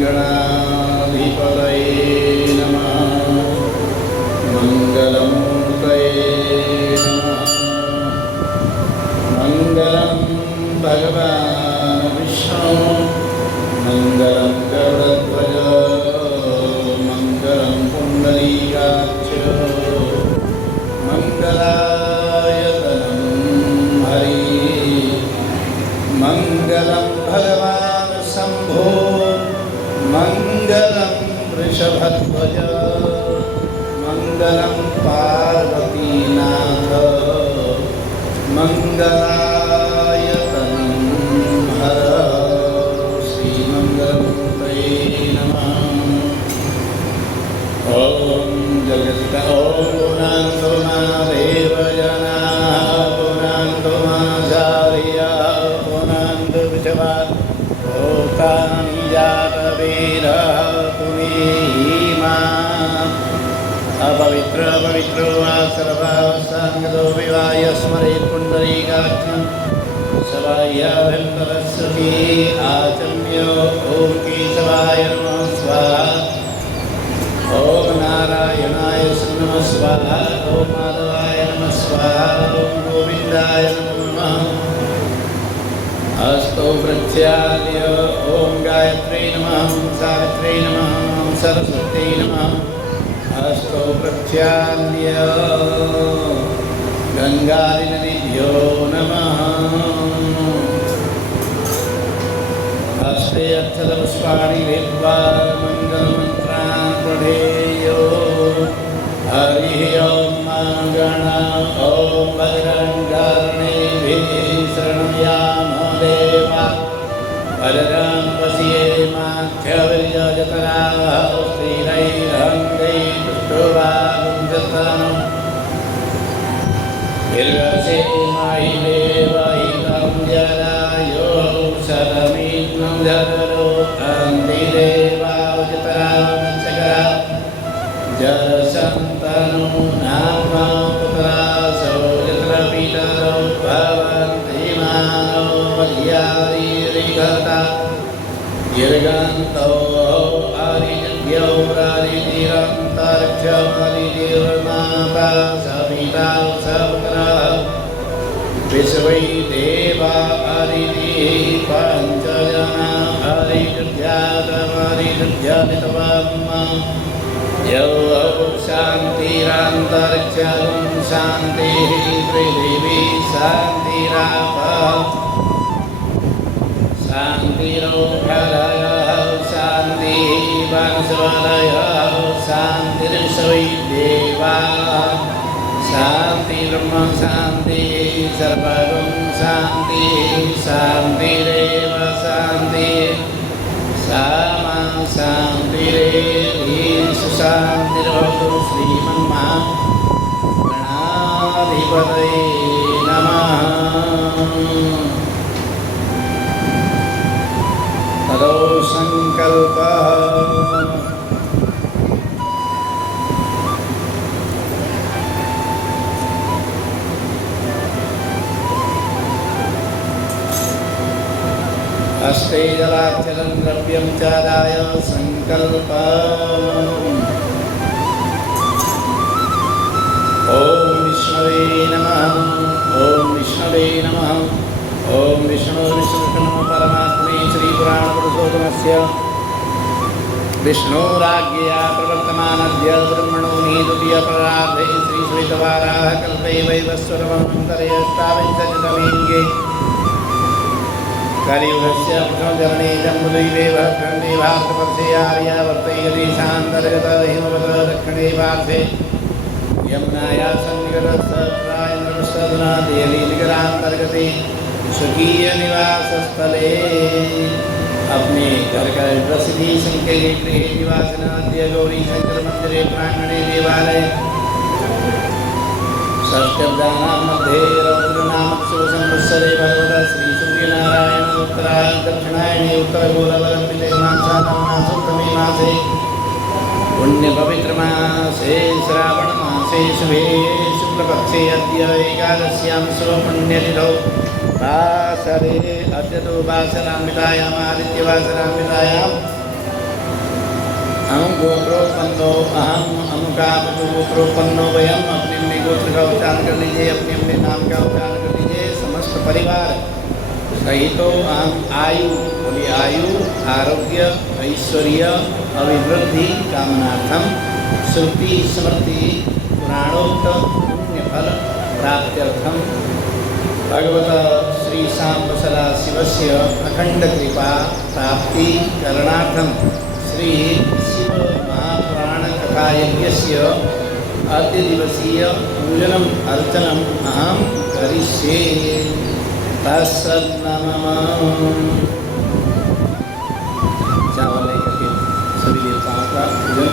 गणाधिपतये नमः। मङ्गलमूर्तये नमः। मङ्गलं भगवान् विष्णु मङ्गलं गरुडध्वज मङ्गलं पुण्डरीकाक्ष मङ्गलायतनं हरि मङ्गलं भगवान् शम्भो मङ्गलं वृषभध्वज मङ्गलं पार्वतीनाथ मङ्गलायतनं हर श्रीमङ्गलमूर्तये नमः। ॐ जगत्ता ॐ पुनन्तो मादेव जनाः पुनन्तो माचार्याः पुनन्तो विषवा भूतानि जातवेदः पुनीमा अपवित्र पवित्रो वा सर्वावस्थाङ्गतो विवाय स्मरेत् पुण्डरीकाक्षं सवाह्याभ्यन्तरस्सुखी आचम्य ॐ केशवाय नमः स्वाहा ॐ नारायणाय नमः स्वाहा ॐ माधवाय नमः स्वाहा ॐ गोविन्दाय नमो नमः। अस्तु प्रत्याद्य ॐ गायत्र्यै नमः सावित्र्यै नमः सरस्वत्यै नमः। अस्तु प्रत्याद्य गङ्गादिनदिभ्यो नमः। हस्ते अक्षतपुष्पाणि लीत्वा मङ्गलमन्त्रान् पठेयो। हरिः ॐ गण ॐ भद्रङ्कर्णेभिः शृणुयामो देवा भद्रं पश्येमाख्यविर्यजतराः स्त्रीरैरङ्गैस्तुष्टुवागुंसतनम् दीर्घसेमाहि देवहितं जरायो शतमिन्नं जररो अन्तिदेवावजतरावंशकरा जरसन्तनु नाम पुत्रासो यत्र पितरो भवन्ति मानो मध्यारीरिघता दीर्घन्तो आरिजभ्यो आरिधिरन्तरिक्षो आरिधिर्माता सविता सपुत्रः विश्वै देवा आरिधिः पञ्चजना आरिजुध्यातमारिजुध्यादितवाम् यौ शान्तिरान्तरिक्षं शान्तिः पृथिवी शान्तिरापः शान्तिरोषधयः शान्तिः वनस्पतयः शान्तिर्विश्वै देवाः शान्तिर्ब्रह्म शान्तिः सर्वगं शान्तिः शान्तिरेव शान्तिः सामा शान्तिरेधीषु शान्तिर्भवतु श्रीमन्महागणाधिपतये नमः। तदो संकल्पः अस्ते जलाचलं द्रव्यं चादाय संकल्पः। ॐ विष्णवे नमः ॐ विष्णवे नमः ॐ विष्णु विष्णुनमः परमात्मने श्रीपुराणपुरुषोत्तमस्य विष्णुराज्ञया प्रवर्तमानस्य ब्रह्मणो निहितुतीयपरार्धे श्रीश्वेतवाराहकल्पे वैवस्वतमन्तरे अष्टाविंशतितमेऽङ्गे कलियुगस्य प्रथमचरणे जम्बुद्वीपे खण्डे भारतवर्षे आर्यावर्ते देशान्तर्गत हिमवत् दक्षिणे पार्श्वे यमुनाया सन्निकटस्थप्रायन्द्रमस्तदना देहलीनिकरान्तर्गते स्वकीयनिवासस्थले अपने घर का प्रसिद्धि संके गृह निवासनाद्य गौरी शंकर मंदिरे प्रांगणे देवालय षष्ठब्दानां मध्ये रौद्रनामक संवत्सरे भगवता श्री सूर्यनारायण उत्तरायण दक्षिणायने उत्तरगोलावलम्बिते मासातमे मासे पुण्यपवित्रमासे श्रावणमासे शुभे शुक्लपक्षे अद्य एकादश्यां शुभपुण्यतिथौ वासरे अद्य तो वासरामृतायाम आदित्यवासरामृतायाम अहम गोत्रोत्पन्नो अहम अनुकामको गोत्रोत्पन्नो वयम। अपने अपने गोत्र का उच्चारण कर लीजिए, अपने अपने नाम का उच्चारण कर लीजिए। समस्त परिवार सहित अहम आयु, बोली आयु, आरोग्य, ऐश्वर्य, अभिवृद्धि कामनार्थम श्रुति स्मृति पुराणोक्त पुण्यफल प्राप्त्यर्थम भगवत श्री सांब सदाशिवस्य अखंड कृपा प्राप्ति करणार्थम श्री शिव महापुराण कथा यज्ञस्य अद्य दिवसीय पूजनम अर्चनम अहम करिष्ये। तत्सन्नमः। चावल लेकर के सभी देवताओं का पूजन।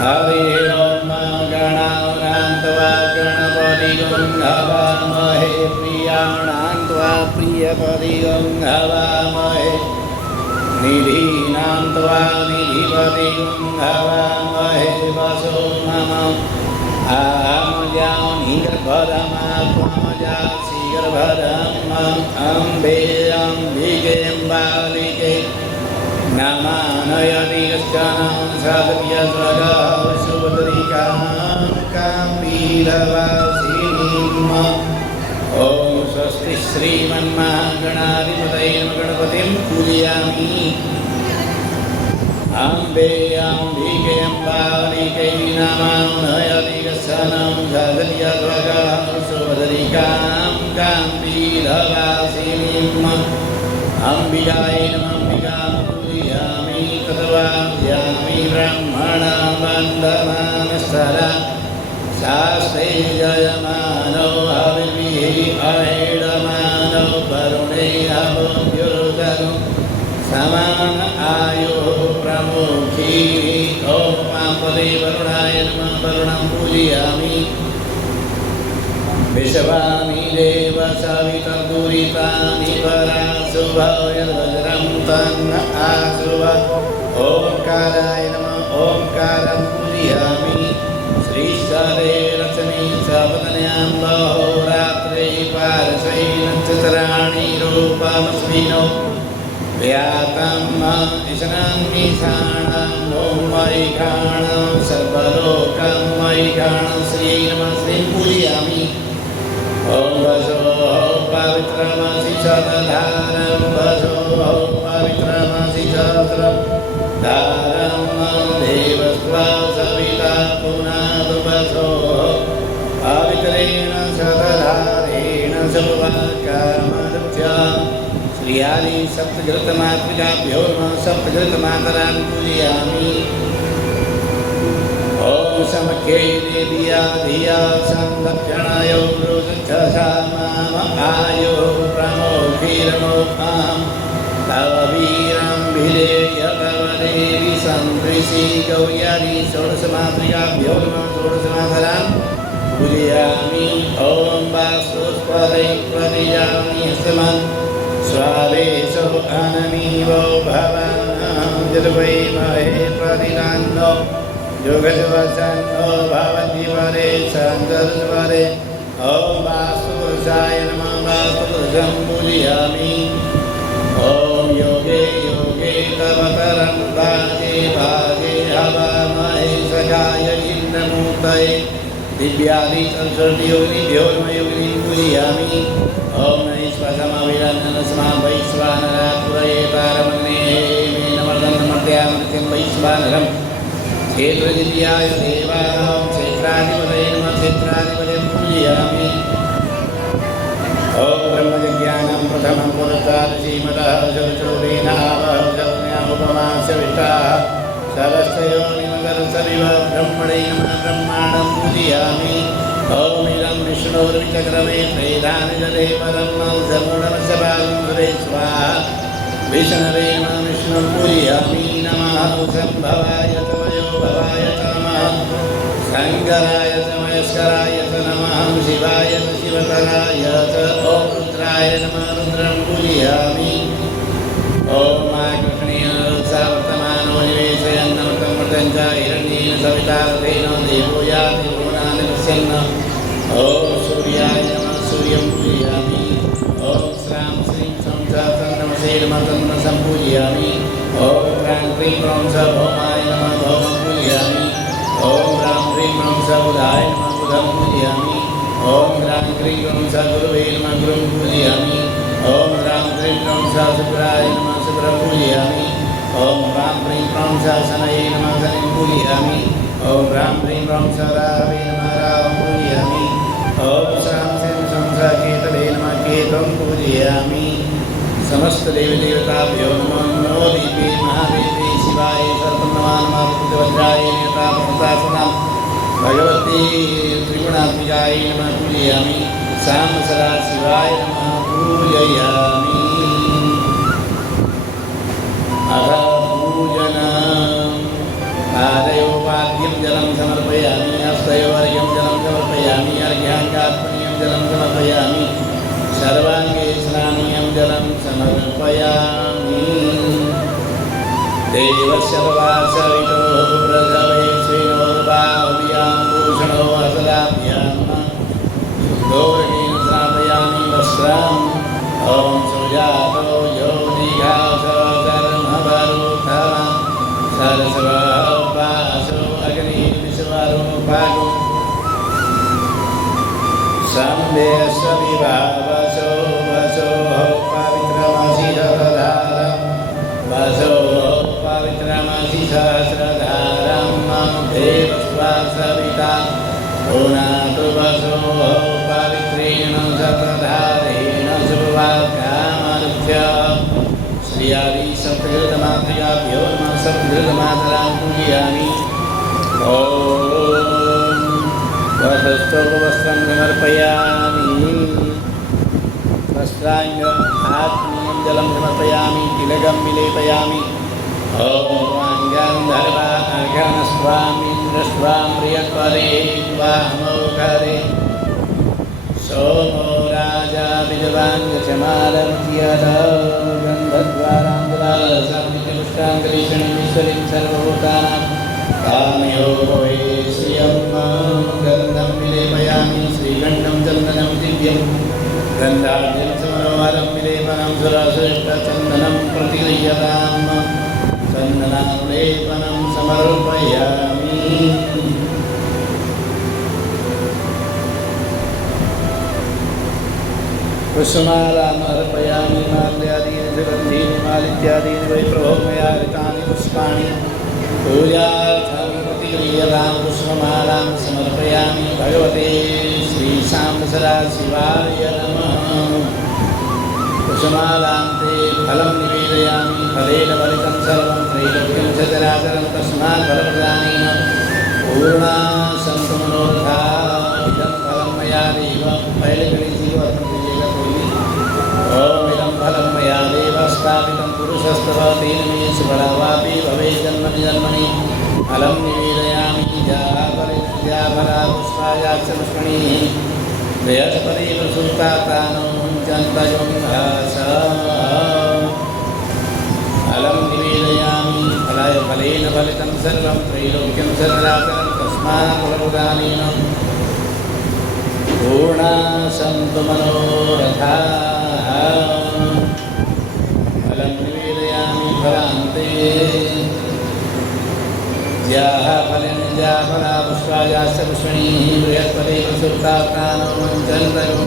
हरे ओम गणानान्त्वा गणपतिगं हवामहे प्रियाणान्त्वा प्रियपतिगं हवामहे निधीनान्त्वा निधिपतिगं हवामहे वसो मम आमजानीर्भरमात्मजासीर्भरम् अम्बे अम्बिके बालिके नमानयति कश्चन सदव्यस्वगः सुभद्रिकां काम्बीरवासिनीम्। ॐ स्वस्ति श्रीमन्महागणाधिपतये नमः। गणपतिं पूजयामि। अम्बे अम्बिके अम्बालिके नमानयति कश्चन सदव्यस्वगः सुभद्रिकां काम्बीरवासिनीम्। अम्बिकायै नमः। अम्बिकां पूजयामि। तत्वास्यामि ब्रह्मणा वन्दमानस्तरा शास्त्रे जयमानो हविर्भिः अहेडमानो वरुणे अवद्युर्दनु समान आयुः प्रमुखी। ॐ पापदे वरुणाय नमः। वरुणं पूजयामि। विश्वानि देव सवितर्दुरितानि पराशुभयद्वज्रं तन्न आशुभ। ओंकाराय नमः। ओंकारं पूजयामि। श्रीशरे रचने सवदन्यां अहोरात्रे पारसै नक्षत्राणि रूपमस्मिनो व्यातं ईशानां ॐ मयिखाणं सर्वलोकं मयिखाणं श्री नमः। श्रीं पूजयामि। ॐ वसो पवित्रमसि शतधारं वसो पवित्रमसि सहस्रधारं देवस्त्वा सविता पुनातु वसो पवित्रेण शतधारेण सर्वकामरुच्या। श्रीहरि सप्तघृतमातृकाभ्यो नमः। सप्तघृतमातरां पूजयामि। ॐ समख्ये देव्या धिया संदक्षिणायो रुचक्षसामाम आयुः प्रमोभिरमोऽहं तव वीरं विधेय तव देवी सन्दृशी गौर्यादि षोडशमातृकाभ्यो नमः। षोडशमातरां पूजयामि। ॐ वास्तुस्पदे प्रतिजामि हस्तमन् स्वादेशो अनमीवो भवानां यद्वैमहे प्रतिदान्नो योगजवसन्नो भवति वरे सन्तर्वरे। ॐ वास्तुपुरुषाय नमः। वास्तुपुरुषं पूजयामि। ॐ योगे योगे तवतरं भागे भागे हवामहे सखाय इन्द्रमूर्तये दिव्यादि सरस्वतीयोनिभ्यो नमः। योगिनीं पूजयामि। ॐ नैश्वसमविरन्ननस्मा वैश्वानरा पुरये पारमग्नेः मे नमर्दन्नमर्त्यामृत्यं वैश्वानरम् क्षेत्रजित्याय देवानां क्षेत्राधिपतये नमः। क्षेत्राधिपतिं पूजयामि। ॐ ब्रह्मज्ञानं प्रथमं पुरस्तात् श्रीमतः शौचोदेनावहमुपमास्य विष्टाः सरस्तयोनिमकरसरिव ब्रह्मणे नमः। ब्रह्माणं पूजयामि। ॐ इदं विष्णोर्विचक्रमे त्रेधानि ददे परं सगुणमस्यभागं सुरे स्वाहा। विष्णवे नमः। विष्णुं पूजयामि। नमः संभवाय तमयो भवाय नमः। शङ्कराय महेश्वराय नमः। शिवाय शिवतराय ॐ रुद्राय नमः। रुद्रं पूजयामि। ॐ कृष्णेन सावर्तमानो निवेशयन्नमृतं च हिरण्येन सवितार्थेन देवो याति गुणान् पश्यन्। ॐ सूर्याय नमः। सूर्यं पूजयामि। ॐ श्रां नमः तन्न संपूजयामि। ओम ह्रां क्लीं क्लौं सभौमाय नमः भौमं पूजयामि। ओम ह्रां क्लीं क्लौं सबुधाय नमः बुधं पूजयामि। ओम ह्रां क्लीं क्लौं सगुरुवे नमः गुरुं पूजयामि। ओम ह्रां क्लीं क्लौं सशुक्राय नमः शुक्रं पूजयामि। ओम ह्रां क्लीं क्लौं सशनये नमः शनिं पूजयामि। ओम ह्रां क्लीं क्लौं सराहवे नमः राहं पूजयामि। ओम श्रां सिं सं केतवे नमः केतं पूजयामि। समस्त देवी देवताभ्यो नमः। नमो देवी महादेवी शिवाय सर्वनमः वज्राय नेता प्रमुखासना भगवती त्रिगुणात्मिकाय नमः पूजयामि। साम सदा शिवाय नमः पूजयामि। अथ पूजनम् पादयोपाद्यं जलं समर्पयामि। हस्तयोर्घ्यं जलं समर्पयामि। अर्घ्याङ्गात्मनीयं जलं समर्पयामि। सर्वांगे स्नानीयं जलं समर्पयामि। देवस्य वासवितो प्रसवे श्रीनोर्बाहुभ्यां भूषणो असदाभ्यां शुद्धोर्घेन स्नापयामि वस्त्रम्। ॐ सुजातो योनिघासधर्मवरुथः सरस्वपासो अग्निविश्वरूपागो संदेशविभावसो वसो पवित्रमसि सहस्रधारं वसो पवित्रमसि सहस्रधारं मम देवस्वासविता पुनातु वसो पवित्रेण सहस्रधारेण शुभवाक्यामरुभ्य श्री आदि सप्तकृतमातृकाभ्यो नमः। सप्तकृतमातरां पूजयामि। ॐ वस्त्रं समर्पयामि। वस्त्राङ्गम् आत्मीयं जलं समर्पयामि। तिलकं विलेपयामि। ॐ गन्धर्वाघनस्वामिन्द्रस्वां प्रियत्वरे वाहमोघरे सोमो राजा विद्वान् यजमानत्यद गन्धद्वाराङ्गलासामितिपुष्टाङ्गलीषणीश्वरीं सर्वभूतानां कामयो भवे श्रियं गन्धं विलेपयामि। श्रीगण्डं चन्दनं दिव्यं गन्धाढ्यं समनोहरं विलेपनं सुरश्रेष्ठचन्दनं प्रतिगृह्यतां चन्दनानुलेपनं समर्पयामि। पुष्पमालाम् अर्पयामि। माल्यादीनि सुगन्धीनि मालित्यादीनि वै प्रभो मया हृतानि पुष्पाणि पूजार्थं प्रतिगृह्यतां पुष्पमालां समर्पयामि। भगवते श्रीशां सदाशिवाय नमः। पुष्पमालां ते फलं निवेदयामि। फलेन फलितं सर्वं त्रैलोक्यं सचराचरं तस्मात् फलप्रदानेन पूर्णा सन्तु मनोरथाः। इदं फलं मया देव पहले गणेशजी को अर्पण कीजिएगा। कोई ओम इदं फलं मया देव स्थापितं पुरुषस्तव तेन मे सुफलवापि भवेत् जन्मनि जन्मनि फलं निवेदयामि। जाफला पुष्पायाश्च पुष्पणीः बृहस्पति प्रसूतानो मुञ्चन्तयो फलं निवेदयामि। फलेन फलितं सर्वं त्रैलोक्यं सचराचरं तस्मात् फलप्रदानेन पूर्णा सन्तु मनोरथाः। फलं निवेदयामि। फलान्ते फलेन जाफला पुष्पायाश्च पुष्पणीः बृहस्पति प्रसूतानो मुञ्चन्तयो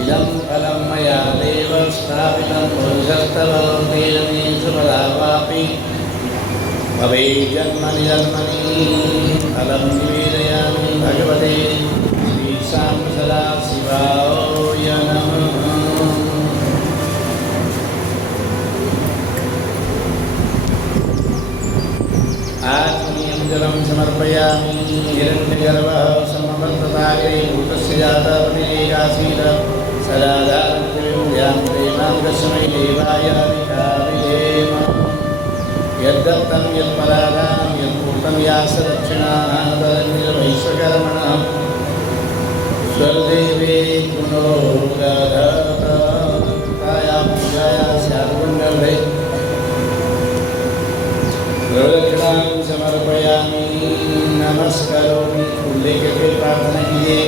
इदं फलं मया देव स्थापितं पुरुषस्तव तेन मे सुफलवापि भवेत् जन्मनि जन्मनि फलं निवेदयामि। भगवते श्रीशां सदाशिवाय नमः। आत्मीयं जलं समर्पयामि। हिरण्यगर्भः समवर्ततायै भूतस्य जातपतिरेकासीत् सदाधारं प्रेमां दशमै देवाय विकाविधेम। यद्दत्तं यत्परादानं यत्पूर्तं यास दक्षिणाः तदन्निर्वैश्वकर्मणः स्वर्देवे पुनोदधतायां पूजाया स्यात्पुण्यर्भे प्रदक्षिणां समर्पयामि। नमस्करोमि। उल्लेख के प्रार्थना कीजिए।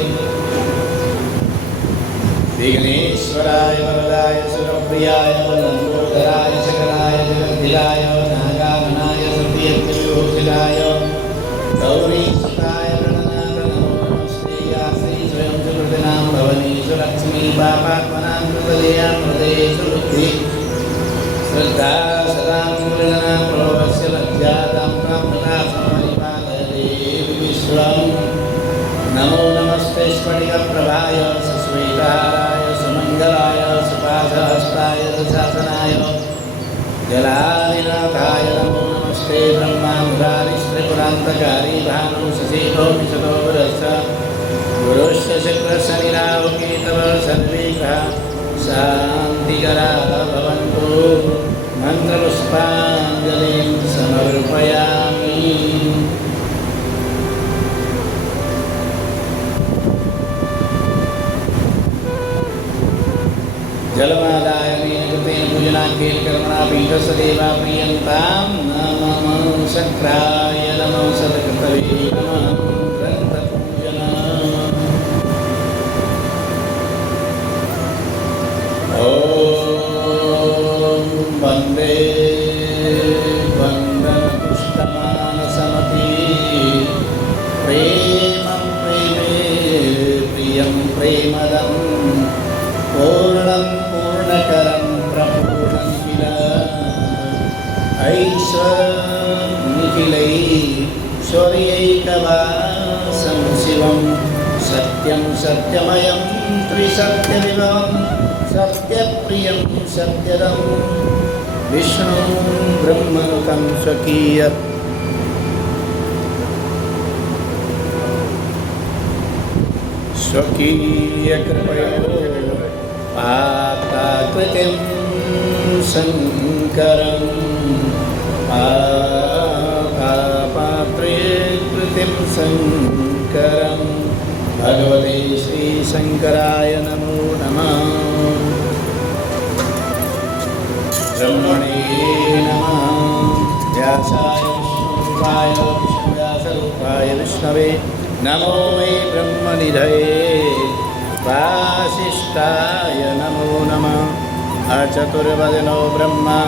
विघ्नेश्वराय वरदाय सुरक्षाय सर्वप्रियाय लंबोदराय सकलाय जगद्धिराय नागामनाय सत्यज्ञविभूषिताय गौरीसुताय गणनाथ नमो नमस्ते या श्री स्वयं सुकृतिनां भवनीषु लक्ष्मी पापात्मनां कृतदेयां हृदयेषु बुद्धि श्रद्धा सदां मुरगणा प्रभवस्य लज्जातां प्राप्ता समरिपालये विश्वं नमो नमस्ते स्फटिकप्रभाय सुश्वेताराय सुमङ्गलाय सुपाशहस्ताय सुशासनाय जलानिनाथाय नमो नमस्ते ब्रह्मामुरारिस्त्रिपुरान्तकारी भानु शशीतो मिशतो गुरश्च गुरुश्च शुक्रशनिराहुकेतव सर्वे ग्रहाः शान्तिकराः भवन्तु मन्त्रपुष्पाञ्जलिं समर्पयामि। जलमादायनेन कृतेन पूजनाख्येन कर्मणा पीठस्य देवा प्रियन्तां नमः शक्राय नमः सत्कृतवे नमः ग्रन्थपूजनम्। ॐ वन्दे वन्दनपुष्टमानसमती प्रेमं प्रेमे प्रियं प्रेमदं पूर्णं पूर्णकरं प्रपूर्णं किल ऐश्वर्यैकवासं शिवं सत्यं सत्यमयं त्रिसत्यविभवं सत्यप्रियं सत्यदं विष्णुं ब्रह्मनुतं स्वकीयकृपया पाताकृतिं शङ्करं पापात्रेकृतिं शङ्करं भगवते श्रीशङ्कराय नमो नमः। ब्रह्मणे नमः। व्यासाय विष्णुरूपाय विष्णुव्यासरूपाय विष्णवे नमो वै ब्रह्मनिधये वासिष्ठाय नमो नमः। अचतुर्वदनो ब्रह्मा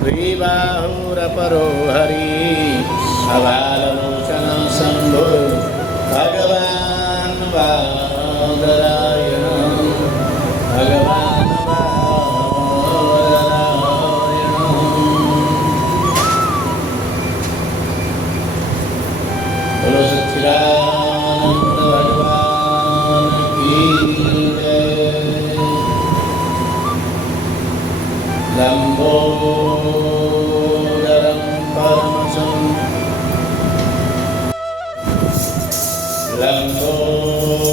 द्विबाहुरपरो हरिः अबाललोचनं शम्भो भगवान् वादरायणः भगवान् वादरायणः। बोलो सच्चिदानन्द भगवान् की लंबोदरं परमसं लंबोदरं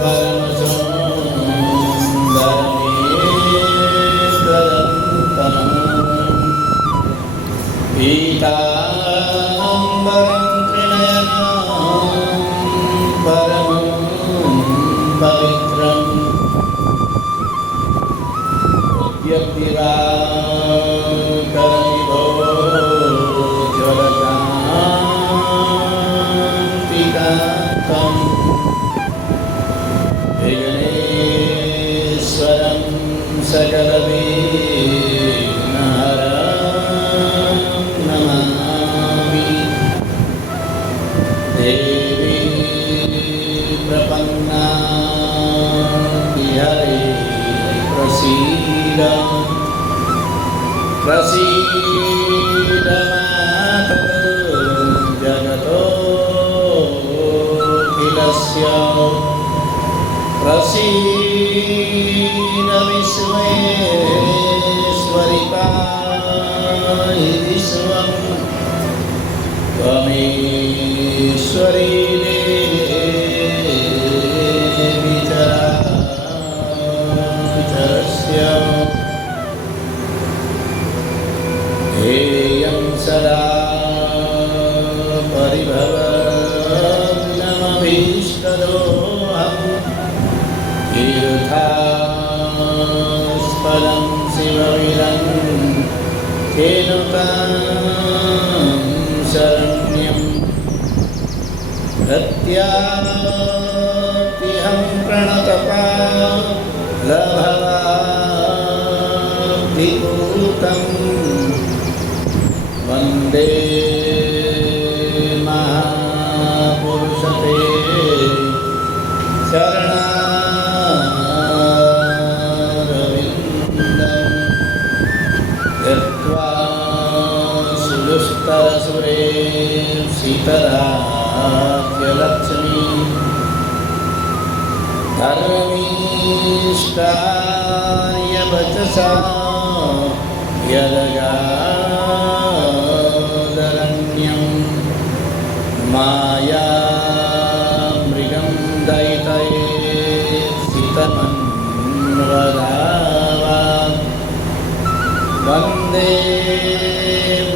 परमसं धर्मेन्द्रदन्तं पीताम्बरं त्रिनयनं परमं पवित्रम् यद्दिवाकरमिभो ज्वलकान्तिकान्तं विघ्नेश्वरं सकलविघ्नहरं नमामि। देवी प्रपन्ना हरे प्रसीद प्रसीद मातः जगतोऽखिलस्य प्रसीद विश्वेश्वरि पाहि विश्वं त्वमेश्वरी देवी चराचरस्य ध्येयं सदा परिभवनमभीष्टदोहं तीर्थास्पदं शिवविरं धेनुकां शरण्यं प्रत्यात्तिहं प्रणतपा लभवाब्धिपूतं वन्दे महापुरुषते चरणारविन्दं यत्त्वा सुदुस्तरसुरे सीतराज्यलक्ष्मी धर्मीष्टार्यवचसा यदगादरण्यं मायामृगं दयितये सितमन्वदावा वन्दे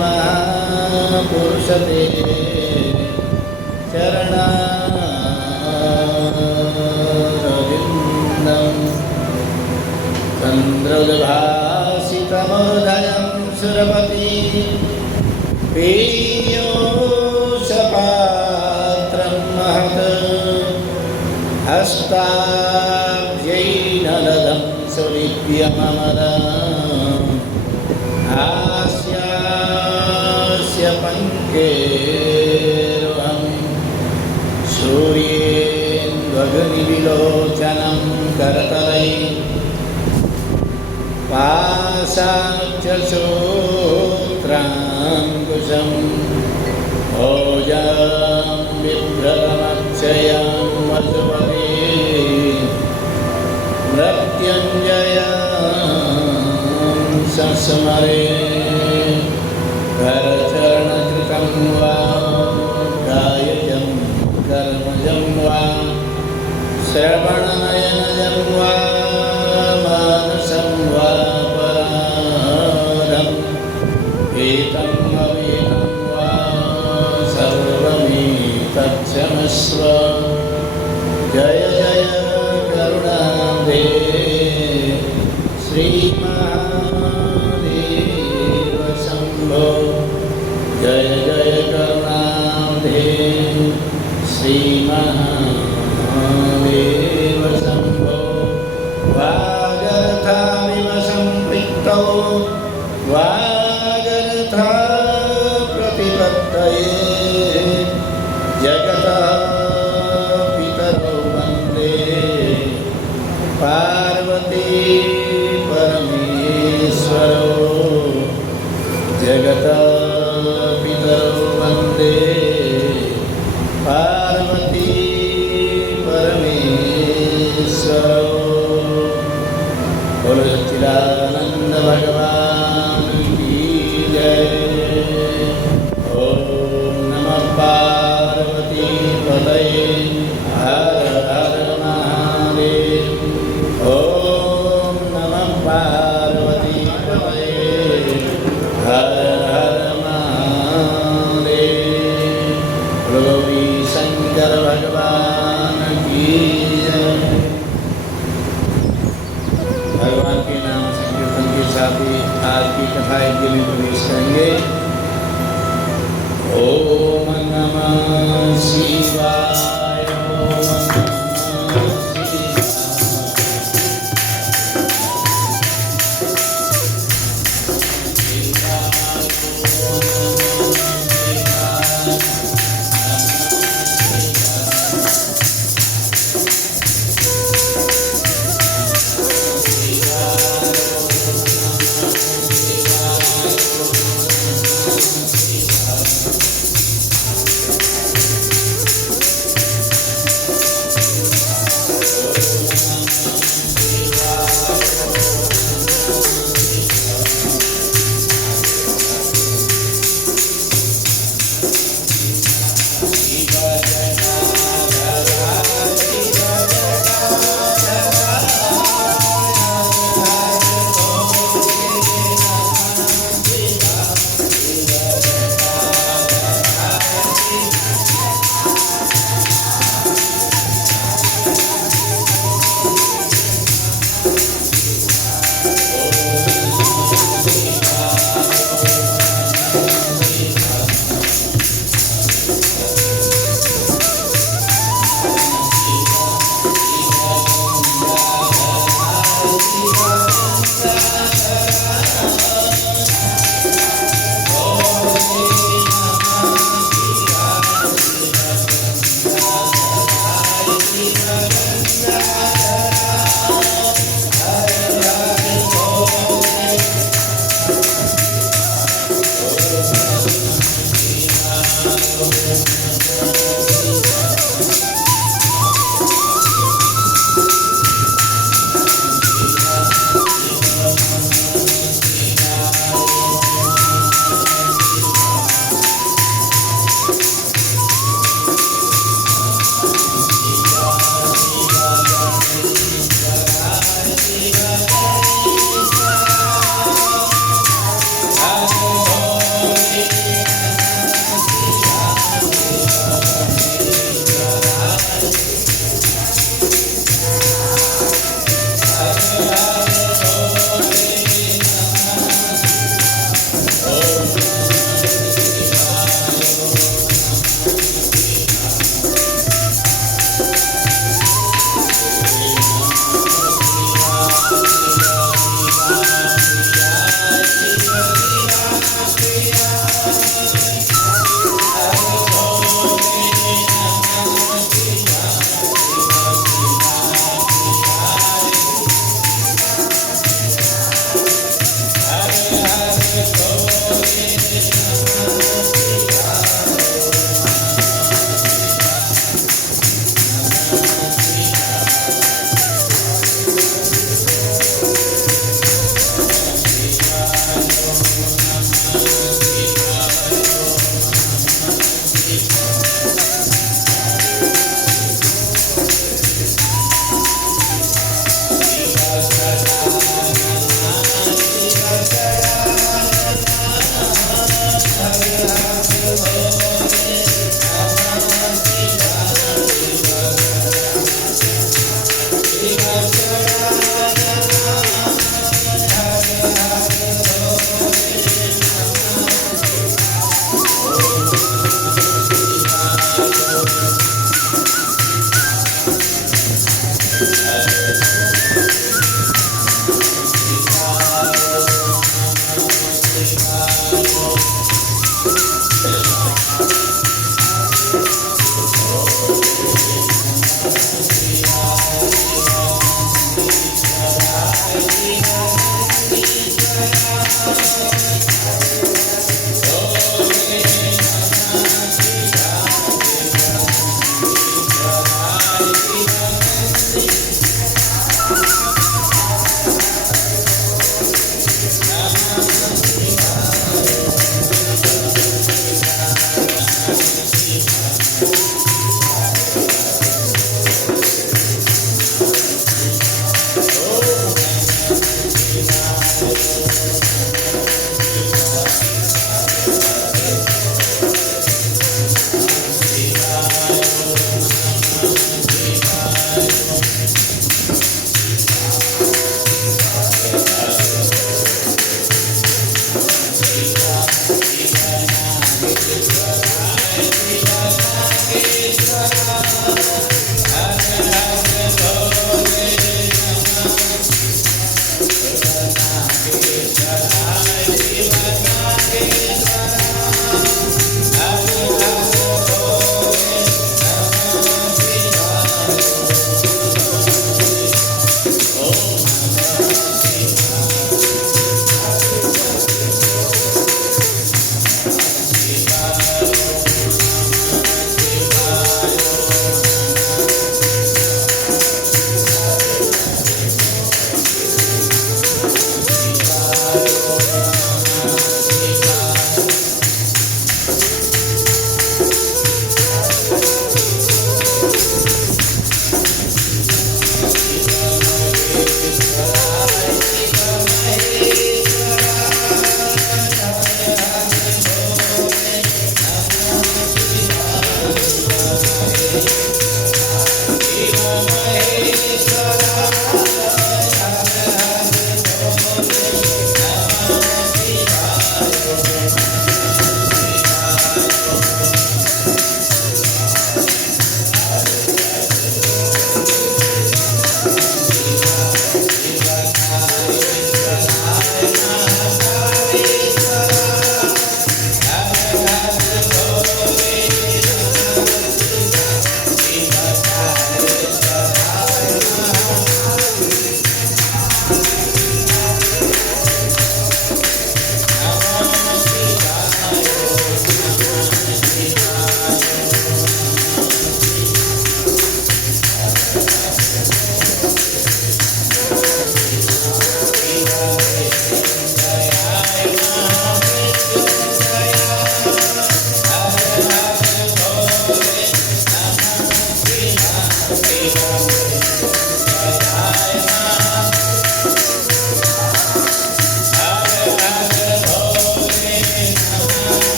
महापुरुषते चरणारविन्दं चन्द्रोद्भासितमोदयं सुरपति पीयूषपात्रं महत् हस्ताब्जैर्नलदं सुविद्यममलम् आस्यास्य पङ्केरुहं सूर्येन्द्वग्निविलोचनं करतलैः पाशाच्यसूत्राङ्कुशं भोजां बिभ्रतमक्षयं वसुपते मृत्युञ्जयं संस्मरे करचरणकृतं वा कायजं कर्मजं वा श्रवणनयनजं वा मानसं वा पराधं एतं अवेदं वा सर्वमेतत्क्षमस्व जय जय करुणाब्धे श्रीमहादेव शम्भो जय जय करुणाब्धे श्रीमहादेव शम्भो वागर्थाविव सम्पृक्तौ वागर्था प्रतिपत्तये जगतः पितरौ वन्दे पार्वती परमेश्वरो जगतः पितरौ वन्दे पार्वती परमेश्वरो बोलो सच्चिदानंद भगवान की जय। ओम नमः पार्वती पतये हर हर महादेव। ओम नमः पार्वती पतये हर हर महादेव। गौरी शंकर भगवान की जय। भगवान के नाम संकीर्तन के साथ ही आज की कथा यज्ञ में प्रवेश करेंगे। ओम नमः शिवाय। ओम नमः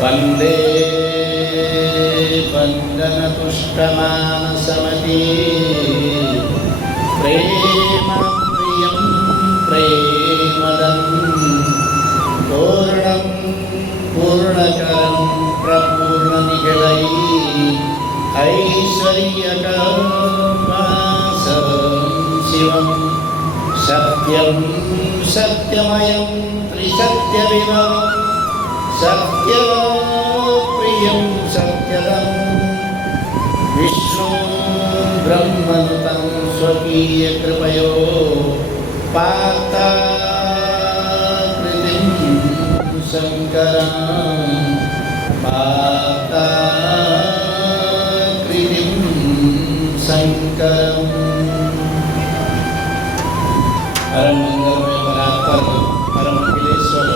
वन्दे वन्दनतुष्टमानसमती प्रेमप्रियं प्रेमदं पूर्णं पूर्णकरं प्रपूर्णनिखिलैः ऐश्वर्यकल्पासं शिवं सत्यं सत्यमयं त्रिसत्यविभवं सत्यप्रियं सत्यदं विष्णुं ब्रह्मनुतं स्वकीयकृपयो पाताकृतिं शङ्करं पाताकृतिं शङ्करम्। परम मंगलमय परात्पर परम अखिलेश्वर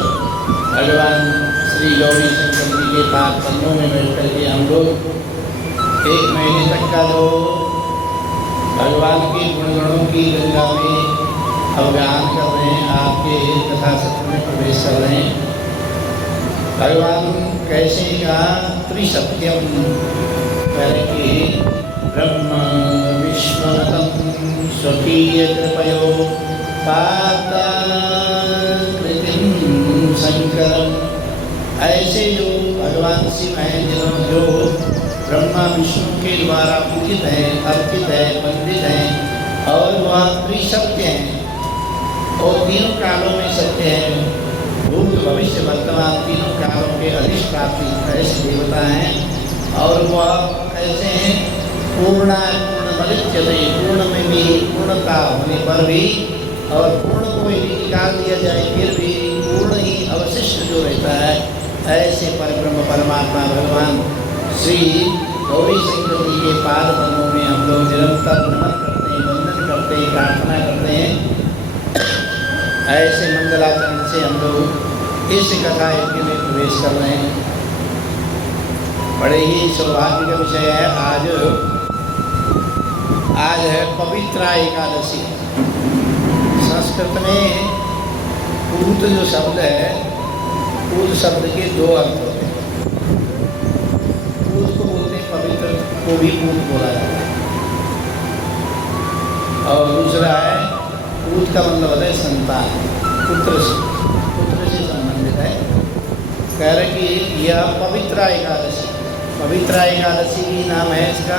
भगवान श्री गौरी शंकर जी के पाद पद्मों में बैठ करके हम लोग 1 महीने तक का जो भगवान के गुणगणों की गंगा में अवगाहन कर रहे हैं, आपके कथा सत्र में प्रवेश कर रहे हैं। भगवान कैसे का त्रिसत्यम करें कि ब्रह्म विश्वनतम स्वकीय कृपयो पाताकृतिं शंकरम। ऐसे जो भगवान शिव हैं जो ब्रह्मा विष्णु के द्वारा पूजित हैं, अर्चित है, वंदित हैं और वह त्रिसत्य हैं और तीनों कालों में सत्य हैं। भूत भविष्य वर्तमान तीनों कालों के अधिष्ठात्री ऐसे देवता हैं और वह ऐसे हैं पूर्ण पूर्णमलिच्यते, पूर्ण में भी पूर्णता होने पर भी और पूर्ण को यदि निकाल दिया जाए फिर भी पूर्ण ही अवशिष्ट जो रहता है, ऐसे परब्रह्म परमात्मा भगवान श्री गौरी शंकर जी के पाद पद्मों में हम लोग निरंतर नमन करते हैं, वंदन करते हैं, प्रार्थना करते हैं। ऐसे मंगलाचरण से हम लोग इस कथा यज्ञ में प्रवेश कर रहे हैं। बड़े ही सौभाग्य का विषय है। आज है पवित्रा एकादशी। संस्कृत में पूत जो शब्द है, पूत शब्द के 2 अर्थ होते हैं। पूत को बोलते हैं पवित्र, को भी पूत बोला जाता है। और दूसरा है पूत का मतलब होता है संतान, पुत्र से संबंधित है। कह रहे कि यह पवित्रा एकादशी, पवित्रा एकादशी भी नाम है इसका,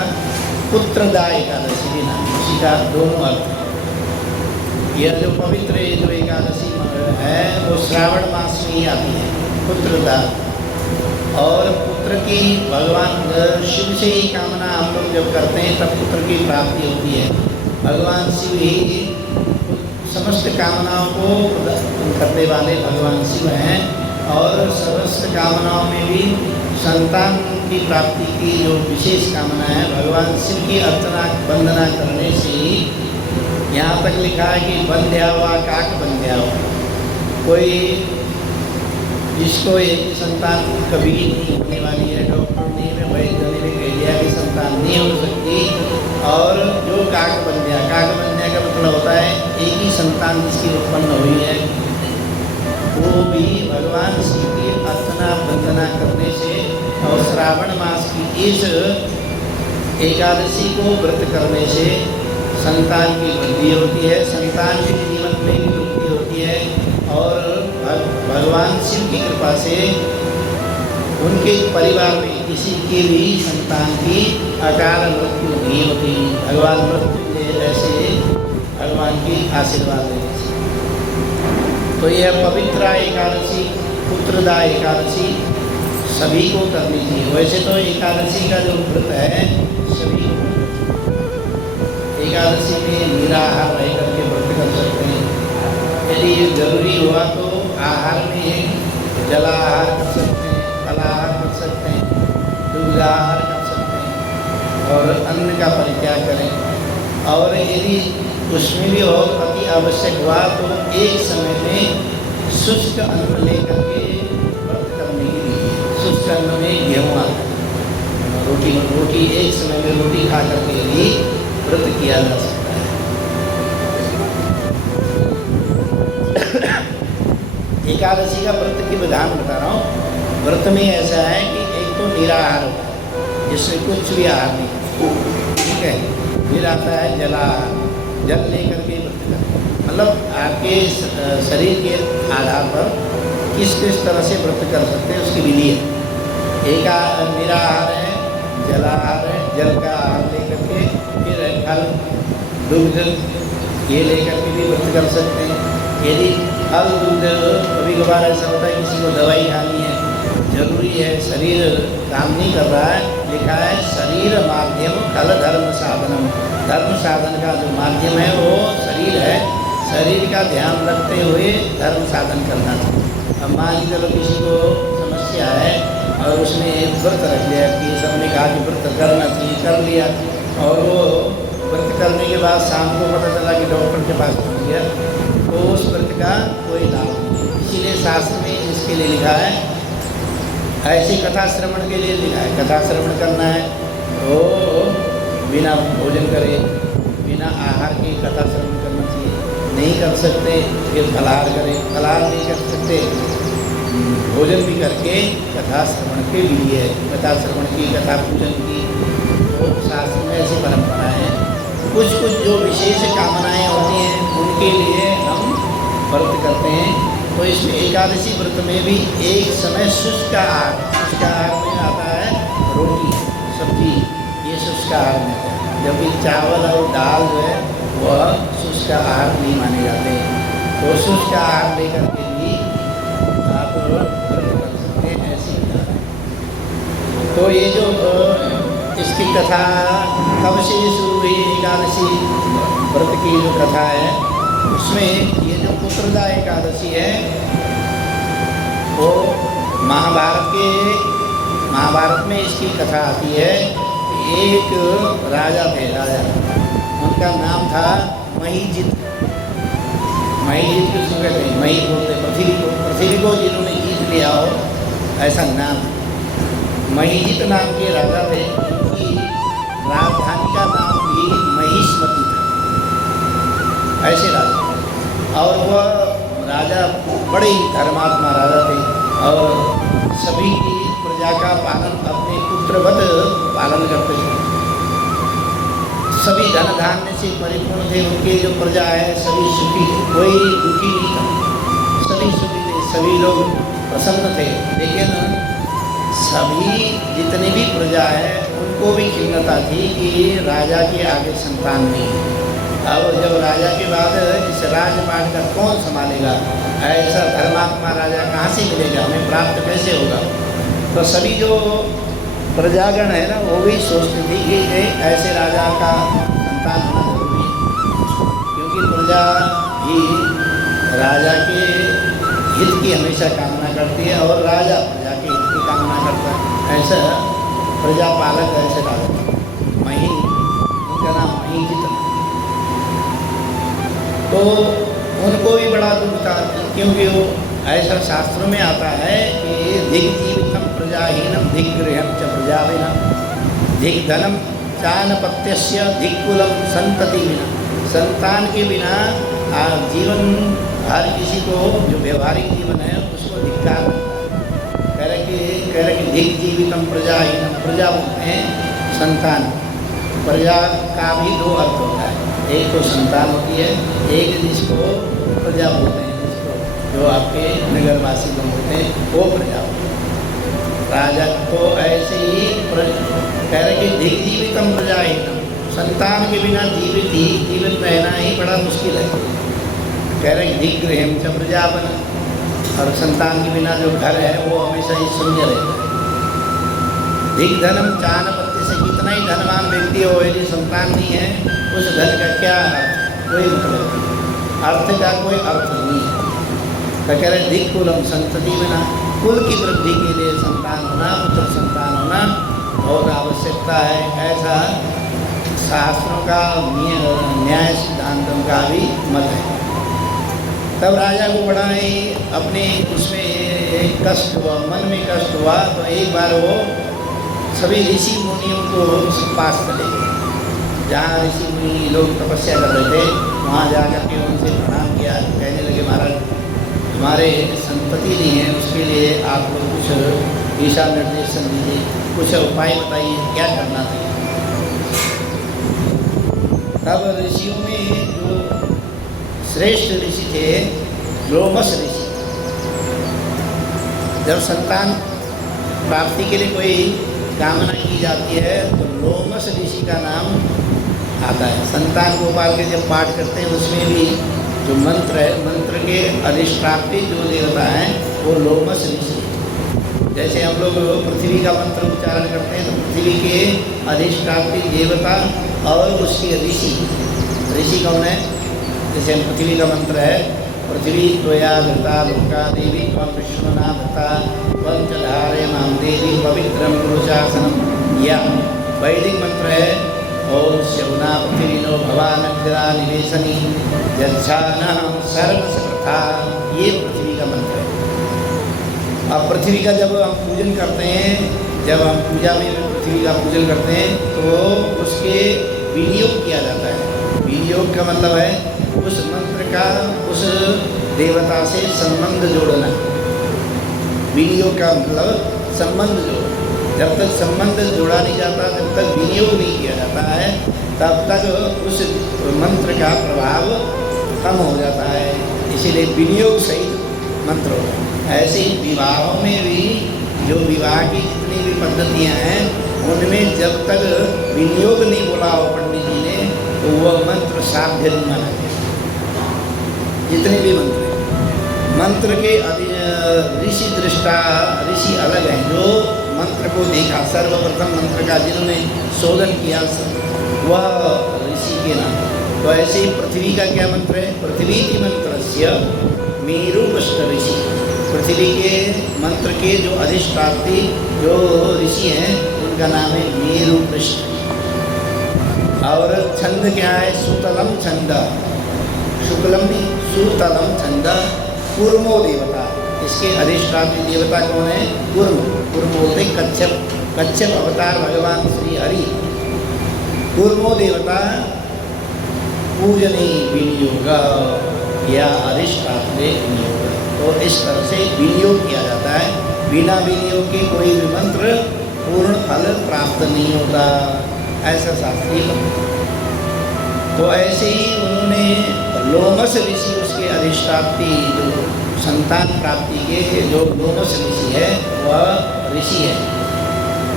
पुत्रदा एकादशी भी नाम, उसी का दोनों अर्थ। यह जो पवित्र जो एकादशी है वो श्रावण मास में ही आती है, पुत्रदा। और पुत्र की भगवान शिव से ही कामना हम लोग जब करते हैं तब पुत्र की प्राप्ति होती है। भगवान शिव ही समस्त कामनाओं को करने वाले भगवान शिव हैं और समस्त कामनाओं में भी संतान की प्राप्ति की जो विशेष कामना है, भगवान शिव की अर्चना वंदना करने से ही। यहाँ तक लिखा है कि बंध्या हुआ काक बंध्या हुआ, कोई जिसको एक संतान कभी नहीं होने वाली है, डॉक्टर ने वैद्य ने कह दिया कि संतान नहीं हो सकती, और जो काक बंध्या का मतलब होता है एक ही संतान जिसकी उत्पन्न हुई है, वो भी भगवान शिव की अर्चना वंदना करने से और श्रावण मास की इस एकादशी को व्रत करने से संतान की वृद्धि होती है, संतान के जीवन में भी वृद्धि होती है और भगवान शिव की कृपा से उनके परिवार में किसी के भी संतान की अकाल मृत्यु नहीं होती। भगवान मृत्यु ऐसे भगवान की आशीर्वाद है। तो यह पवित्रा एकादशी, पुत्रदा एकादशी सभी को करनी चाहिए। वैसे तो एकादशी का जो व्रत है सभी को, एकादशी में निराहार रह करके व्रत कर सकते हैं। यदि जरूरी हुआ तो आहार में जलाहार कर सकते हैं, फलाहार कर सकते हैं, दुग्धाहार कर सकते हैं और अन्न का परित्याग करें। और यदि उसमें भी और अति आवश्यक हुआ तो एक समय में शुष्क अन्न लेकर के व्रत करने के लिए, शुष्क अन्न में गेहूँ आता है, रोटी एक समय में रोटी खा करके भी व्रत किया जा सकता है। एकादशी का व्रत की विधान बता रहा हूँ। व्रत में ऐसा है कि एक तो निराहार होता है, जिससे कुछ भी आहार नहीं, ठीक है। फिर आता है जलाहार, जल लेकर के व्रत करना, मतलब आपके शरीर के आधार पर किस किस तरह से व्रत कर सकते हैं उसकी विधि है। एक निराहार है, जलाहार है जल का आहार लेकर के, फिर फल दुग्ध ये लेकर के भी व्रत कर सकते हैं। यदि फल दूध कभी कभार ऐसा होता है किसी को दवाई खानी है, जरूरी है, शरीर काम नहीं कर रहा है, लिखा है शरीर माध्यम खल धर्म साधनम। धर्म साधन का जो माध्यम है वो शरीर है, शरीर का ध्यान रखते हुए धर्म साधन करना चाहिए। अब मान लीजिए चलो किसी को समस्या है और उसने व्रत रख लिया कि सबने कहा कि व्रत करना चाहिए, कर लिया, और वो व्रत करने के बाद शाम को पता चला कि डॉक्टर के पास पहुँच गया, तो उस व्रत का कोई लाभ नहीं। इसीलिए शास्त्र में इसके लिए लिखा है, ऐसी कथा श्रवण के लिए लिखा है, कथा श्रवण करना है तो बिना भोजन करे, बिना आहार के कथा श्रवण करना चाहिए। नहीं कर सकते फिर फलाहार करें, फलाहार नहीं कर सकते भोजन भी करके कथा श्रवण के लिए, कथा श्रवण की, कथा पूजन की, तो शास्त्र में ऐसी परंपरा है। कुछ कुछ जो विशेष कामनाएं होती हैं उनके लिए हम व्रत करते हैं। तो इसमें एकादशी व्रत में भी एक समय शुष्क आहार, शुष्क आहार में आता है रोटी सब्जी, ये शुष्क आहार में आता है, जबकि चावल और दाल जो है वह शुष्क आहार नहीं माने जाते। तो शुष्क आहार लेकर के भी आप व्रत कर सकते हैं, ऐसी कथा है। तो ये जो इसकी कथा कब से शुरू हुई, एकादशी व्रत की जो कथा है उसमें ये जो पुत्रदा एकादशी है वो महाभारत में इसकी कथा आती है। एक राजा थे, राजा, उनका नाम था महीजित। महीजित किसको कहते हैं? मही बोलते पृथ्वी को जिन्होंने जीत लिया हो, ऐसा नाम। महीजित नाम के राजा थे, उनकी राजधानी का नाम भी महिष्मती था, ऐसे राजा। और वह राजा बड़े ही धर्मात्मा राजा थे और सभी की प्रजा का पालन अपने पुत्रवत पालन करते थे। सभी धन धान्य से परिपूर्ण थे, उनके जो प्रजा है सभी सुखी थे, कोई दुखी नहीं था, सभी सुखी थे, सभी लोग प्रसन्न थे। लेकिन सभी जितने भी प्रजा है उनको भी खिन्नता थी कि राजा के आगे संतान नहीं है। अब जब राजा के बाद इस राजपाट का कौन संभालेगा, ऐसा धर्मात्मा राजा कहाँ से मिलेगा, हमें प्राप्त कैसे होगा। तो सभी जो प्रजागण है ना वो भी सोचते थे कि ऐसे राजा का संतान होना जरूरी है, क्योंकि प्रजा भी राजा के हित की हमेशा कामना करती है और राजा प्रजा के हित की कामना करता है। ऐसा प्रजापालक ऐसे राजा मही, उनका नाम महीजित। तो उनको भी बड़ा दुख था, क्योंकि वो ऐसा शास्त्रों में आता है कि दिग्जीवितम प्रजाहीनम दिग्गृहम च प्रजाविनम दिग्धनम चानपत्यस्य दिक्कुलम संतति बिना। संतान के बिना जीवन हर किसी को, जो व्यवहारिक जीवन है उसको धिक्कार कह रहे कि दिग्जीवितम प्रजाहीनम। प्रजा बोलते हैं संतान, प्रजा का भी दो अर्थ होता है, एक तो संतान होती है, एक जिसको प्रजा बोलते हैं, जिसको जो आपके नगरवासी लोग होते हैं वो प्रजा होते हैं। राजा को ऐसे ही कह रहे कि दिग्जीवितम प्रजाहीनम, संतान के बिना जीवित रहना ही बड़ा मुश्किल है। कह रहे दिग्गृहम च प्रजावन, और संतान के बिना जो घर है वो हमेशा ही शून्य रहता है। दिग्धनम चानपत्य से, कितना ही धनवान व्यक्ति हो यदि संतान नहीं है उस धन का क्या कोई मतलब नहीं, अर्थ का कोई अर्थ नहीं है। तो कह रहे दिक्कुलम संतति बिना, कुल की वृद्धि के लिए संतान होना, पुत्र संतान होना बहुत आवश्यकता है, ऐसा शास्त्रों का न्याय सिद्धांतों का भी मत है। तब राजा को बड़ा ही अपने उसमें कष्ट हुआ, मन में कष्ट हुआ। तो एक बार वो सभी ऋषि मुनियों को पास चले गए, जहाँ ऋषि मुनि लोग तपस्या कर रहे थे, वहाँ जा कर के उनसे प्रणाम किया। कहने लगे महाराज हमारे संपत्ति नहीं है, उसके लिए आप लोग कुछ दिशा निर्देशन दीजिए, कुछ उपाय बताइए क्या करना चाहिए। तब ऋषियों में जो श्रेष्ठ ऋषि थे लोमस ऋषि, जब संतान प्राप्ति के लिए कोई कामना की जाती है तो लोमस ऋषि का नाम आता है। संतान गोपाल के जब पाठ करते हैं उसमें भी जो मंत्र है, मंत्र के अधिष्ठात्री जो देवता हैं वो लोमस ऋषि। जैसे हम लोग पृथ्वी का मंत्र उच्चारण करते हैं तो पृथ्वी के अधिष्ठात्री देवता और उसके ऋषि, ऋषि कौन है? जैसे पृथ्वी का मंत्र है पृथ्वी त्वया धृता लोका देवी त्वं विष्णुना धृता त्वं च धारय मां देवी पवित्रं पुरुषासनं। या वैदिक मंत्र है ओम शवना पृथ्वीनो भवानग्रा निवेशनी यच्छानः सर्वसप्रथा। ये पृथ्वी का मंत्र है। अब पृथ्वी का जब हम पूजन करते हैं, जब हम पूजा में पृथ्वी का पूजन करते हैं तो उसके विनियोग किया जाता है। विनियोग का मतलब है उस मंत्र का उस देवता से संबंध जोड़ना। विनियोग का मतलब संबंध जोड़ना। जब तक संबंध जोड़ा नहीं जाता, जब तक विनियोग नहीं किया जाता है, तब तक उस मंत्र का प्रभाव कम हो जाता है। इसीलिए विनियोग सहित मंत्र होता है। ऐसे ही विवाहों में भी जो विवाह की जितनी भी पद्धतियाँ हैं उनमें जब तक विनियोग नहीं बोला हो पंडित जी ने तो वह मंत्र साध्य नहीं माना जाता। जितने भी मंत्र हैं, मंत्र के ऋषि दृष्टा, ऋषि अलग हैं जो मंत्र को देखा, सर्वप्रथम मंत्र का जिन्होंने शोधन किया वह ऋषि के नाम। तो ऐसे ही पृथ्वी का क्या मंत्र है? पृथ्वी की मंत्रस्य मेरुपृष्ठ ऋषि। पृथ्वी के मंत्र के जो अधिष्ठात्री जो ऋषि हैं उनका नाम है मेरुपृष्ठ। और छंद क्या है? सुतलम छंद, शुक्लम भी सुतलम छंद। कूर्मो देवता, इसके अधिष्ठात्री देवता कौन है? कूर्म। कूर्म बोलते कच्छप, कच्छप अवतार भगवान श्री हरि। कूर्मो देवता पूजनी विनियोग या अधिष्ठात्री विनियोग। तो इस तरह से विनियोग किया जाता है। बिना विनियोग के कोई भी मंत्र पूर्ण फल प्राप्त नहीं होता, ऐसा शास्त्रीय। तो ऐसे ही उन्होंने लोमस ऋषि, उसके अधिष्ठात्री जो संतान प्राप्ति के जो लोमस ऋषि है वह ऋषि है।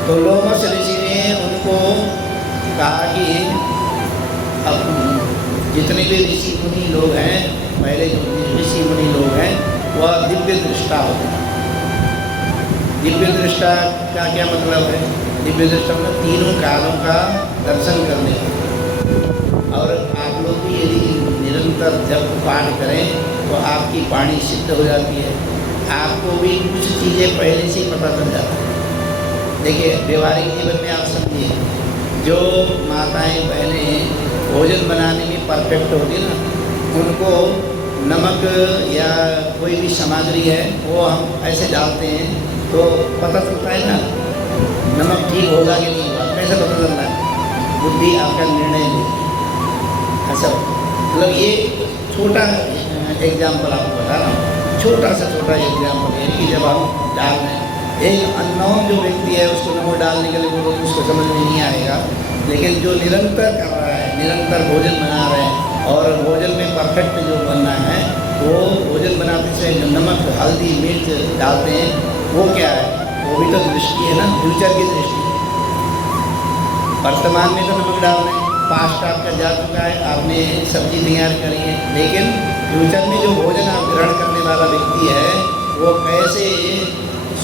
तो लोमस ऋषि ने उनको कहा कि अब जितने भी ऋषि मुनि लोग हैं, पहले जो ऋषि मुनि लोग हैं वह दिव्य दृष्टा होते हैं। दिव्य दृष्टा का क्या मतलब है? दिव्य दृष्टा में तीनों कालों का दर्शन करने। और आप लोग भी यदि निरंतर जब पाठ करें तो आपकी वाणी सिद्ध हो जाती है। आपको भी कुछ चीज़ें पहले से ही पता चल जाती है। देखिए व्यवहारिक जीवन में आप समझिए, जो माताएं बहनें भोजन बनाने में परफेक्ट होती ना, उनको नमक या कोई भी सामग्री है वो हम ऐसे डालते हैं तो पता चलता है ना नमक ठीक होगा कि नहीं होगा। कैसे पता चलता है? बुद्धि आपका निर्णय ले। ऐसा मतलब ये छोटा एग्जाम्पल आपको बता रहा हूँ। छोटा सा छोटा एग्जाम्पल है कि जब हम डाल रहे हैं, एक अननोन जो व्यक्ति है उसको नमक डालने के लिए बोलो तो उसको समझ में नहीं आएगा। लेकिन जो निरंतर कर रहा है, निरंतर भोजन बना रहे हैं और भोजन में परफेक्ट जो बनना है वो भोजन बनाते समय जो नमक हल्दी मिर्च डालते हैं वो क्या है? वो भी तो दृष्टि है ना, फ्यूचर की दृष्टि। वर्तमान में तो नमक डाल रहे हैं, पास्ट आपका जा चुका है, आपने सब्जी तैयार करी है, लेकिन फ्यूचर में जो भोजन आप ग्रहण करने वाला व्यक्ति है वो कैसे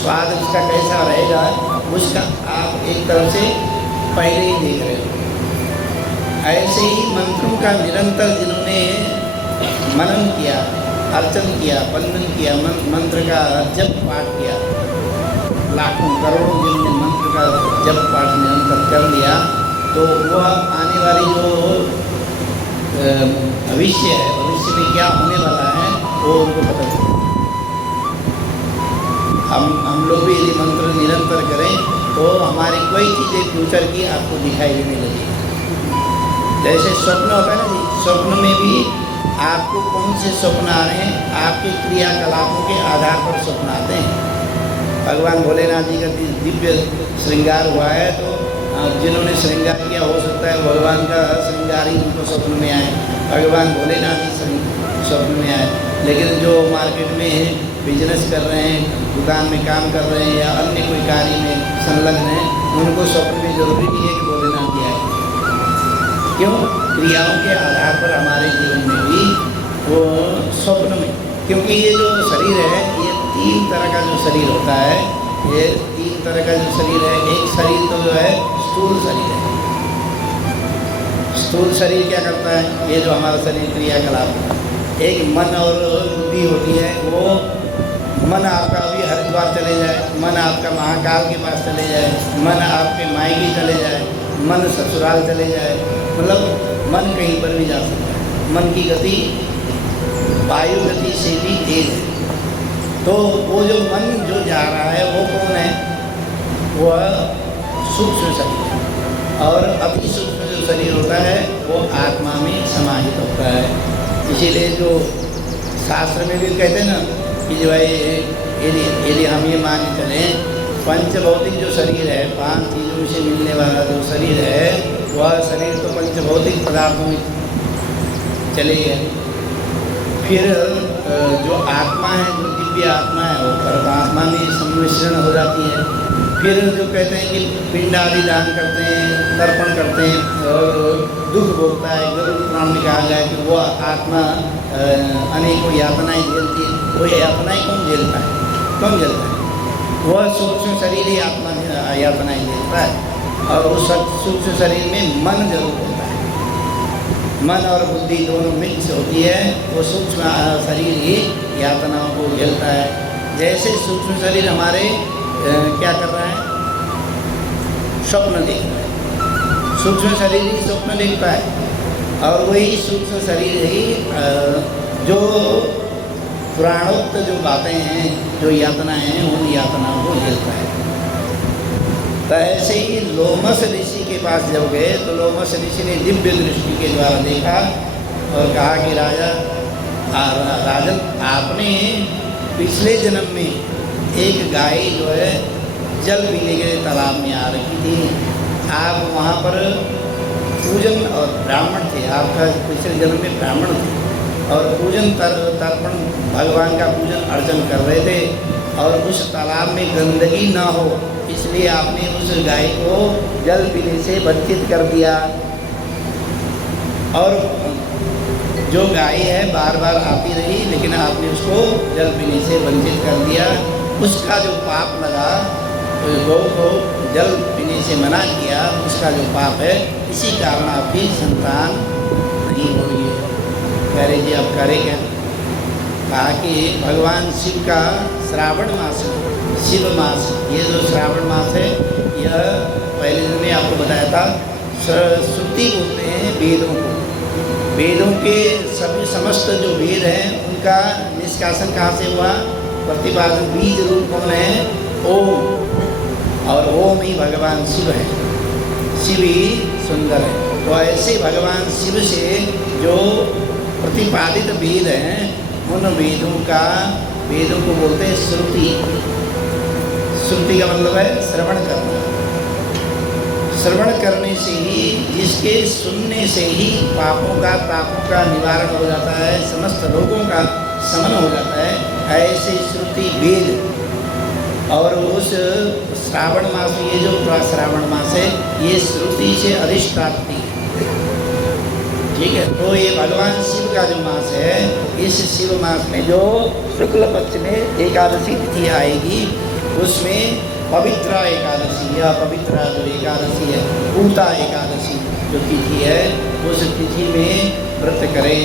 स्वाद उसका कैसा रहेगा उसका आप एक तरफ से पहले ही देख रहे हो। ऐसे ही मंत्रों का निरंतर जिन्होंने मनन किया, अर्चन किया, वंदन किया, मंत्र का जप पाठ किया, लाखों करोड़ों जिन्होंने मंत्र का जप पाठ निरंतर कर लिया, तो वह आने वाली जो भविष्य है, भविष्य में क्या होने वाला है वो उनको पता चले। हम लोग भी यदि मंत्र निरंतर करें तो हमारी कोई चीज़ें फ्यूचर की आपको दिखाई देने लगेगी। जैसे स्वप्न होता है ना जी, स्वप्न में भी आपको कौन से स्वप्न आ रहे हैं? आपके क्रियाकलापों के आधार पर स्वप्न आते हैं। भगवान भोलेनाथ जी का दिव्य श्रृंगार हुआ है तो जिन्होंने श्रृंगार किया हो सकता है भगवान का श्रृंगार ही उनको स्वप्न में आए, भगवान भोलेनाथ जी स्वप्न में आए। लेकिन जो मार्केट में बिजनेस कर रहे हैं, दुकान में काम कर रहे हैं या अन्य कोई कार्य में संलग्न हैं, उनको स्वप्न में जरूरी नहीं है कि भोलेनाथ जी आए। क्यों? क्रियाओं के आधार पर हमारे जीवन में भी वो स्वप्न में, क्योंकि ये जो शरीर है ये 3 तरह का जो शरीर होता है, ये 3 तरह का जो शरीर है, एक शरीर तो जो है स्थूल शरीर है। स्थूल शरीर क्या करता है? ये जो हमारा शरीर क्रियाकलाप, एक मन और बुद्धि होती है। वो मन आपका अभी हरिद्वार चले जाए, मन आपका महाकाल के पास चले जाए, मन आपके मायके चले जाए, मन ससुराल चले जाए, मतलब मन कहीं पर भी जा सकता है। मन की गति वायु गति से भी तेज है। तो वो जो मन जो जा रहा है वो कौन है? वह सूक्ष्म शरीर है। और अति सूक्ष्म जो शरीर होता है वो आत्मा में समाहित होता है। इसीलिए जो शास्त्र में भी कहते हैं ना कि जो है यदि हम ये मान के चलें, पंचभौतिक जो शरीर है, 5 चीज़ों से मिलने वाला जो शरीर है, वह शरीर तो पंचभौतिक पदार्थों में चले गए। फिर जो आत्मा है, जो दिव्य आत्मा है, वो परमात्मा में सम्मिश्रण हो जाती है। फिर जो कहते हैं कि पिंड आदि दान करते हैं, तर्पण करते हैं और दुख भोगता है, गरुड़ पुराण में कहा गया है कि वो आत्मा अनेकों यातनाएं झेलती है। वो यातनाएं कौन झेलता है? कौन झेलता है? वह सूक्ष्म शरीर ही आत्मा यातनाएं झेलता है। और उस सूक्ष्म शरीर में मन जरूर होता है। मन और बुद्धि दोनों मिक्स होती है, वो सूक्ष्म शरीर ही यातनाओं को झेलता है। जैसे सूक्ष्म शरीर हमारे क्या कर रहा है? स्वप्न देख रहा है। सूक्ष्म शरीर ही स्वप्न देखता है। और वही सूक्ष्म शरीर ही जो पुराणोक्त जो बातें हैं, जो यातना हैं, उन यातनाओं को झेलता है। तो ऐसे ही लोमस ऋषि के पास जब गए तो लोमस ऋषि ने दिव्य दृष्टि के द्वारा देखा और कहा कि राजन, आपने पिछले जन्म में एक गाय जो है जल पीने के लिए तालाब में आ रखी थी। आप वहाँ पर पूजन और ब्राह्मण थे, आपका पिछले जन्म में ब्राह्मण थे और पूजन तर्पण भगवान का पूजन अर्चन कर रहे थे। और उस तालाब में गंदगी ना हो इसलिए आपने उस गाय को जल पीने से वंचित कर दिया। और जो गाय है बार बार आती रही, लेकिन आपने उसको जल पीने से वंचित कर दिया। उसका जो पाप लगा, तो गौ को जल पीने से मना किया, उसका जो पाप है, इसी कारण आपकी संतान नहीं हो रही है। कह रहे जी अब करें क्या? कहा कि भगवान शिव का श्रावण मास, शिव मास, ये जो श्रावण मास है, यह पहले दिन में आपको बताया था, श्रुति बोलते हैं वेदों को। वेदों के सभी समस्त जो वेद हैं उनका निष्कासन कहाँ से हुआ? प्रतिपादन बीज रूप कौन है? ओम। और ओम ही भगवान शिव है, शिव ही सुंदर है। तो ऐसे भगवान शिव से जो प्रतिपादित वेद हैं, उन वेदों को बोलते हैं श्रुति। श्रुति का मतलब है श्रवण करना। श्रवण करने से ही, जिसके सुनने से ही पापों का तापों का निवारण हो जाता है, समस्त रोगों का शमन हो जाता है। ऐसे श्रुति वेद और उस श्रावण मास, ये जो श्रावण मास है, ये श्रुति से अधिष्ठाती है। ठीक है, तो ये भगवान शिव का जो मास है, इस शिव मास में जो शुक्ल पक्ष में एकादशी तिथि आएगी, उसमें पवित्रा एकादशी या पवित्रा जो एकादशी है, पूता एकादशी जो तिथि है, उस तिथि में व्रत करें।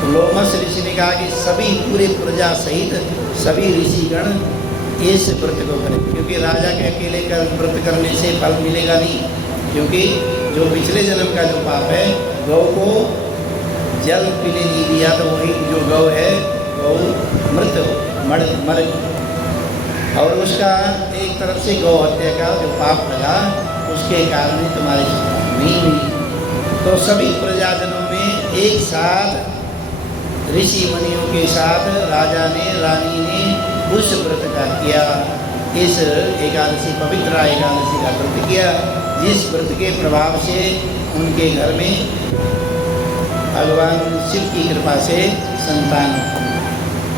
तो लोमस ऋषि ने कहा कि सभी पूरे प्रजा सहित सभी ऋषिगण इस व्रत को करें, क्योंकि राजा के अकेले व्रत करने से फल मिलेगा नहीं। क्योंकि जो पिछले जन्म का जो पाप है, गौ को जल पीने नहीं दिया, तो वही जो गौ है, गौ मृत मर और उसका एक तरफ से गौ हत्या का जो पाप लगा, उसके कारण तुम्हारी संतान नहीं हुई। तो सभी प्रजाजनों में एक साथ ऋषि मुनियों के साथ राजा ने, रानी ने उस व्रत का किया, इस एकादशी पवित्र एकादशी का व्रत किया, जिस व्रत के प्रभाव से उनके घर में भगवान शिव की कृपा से संतान।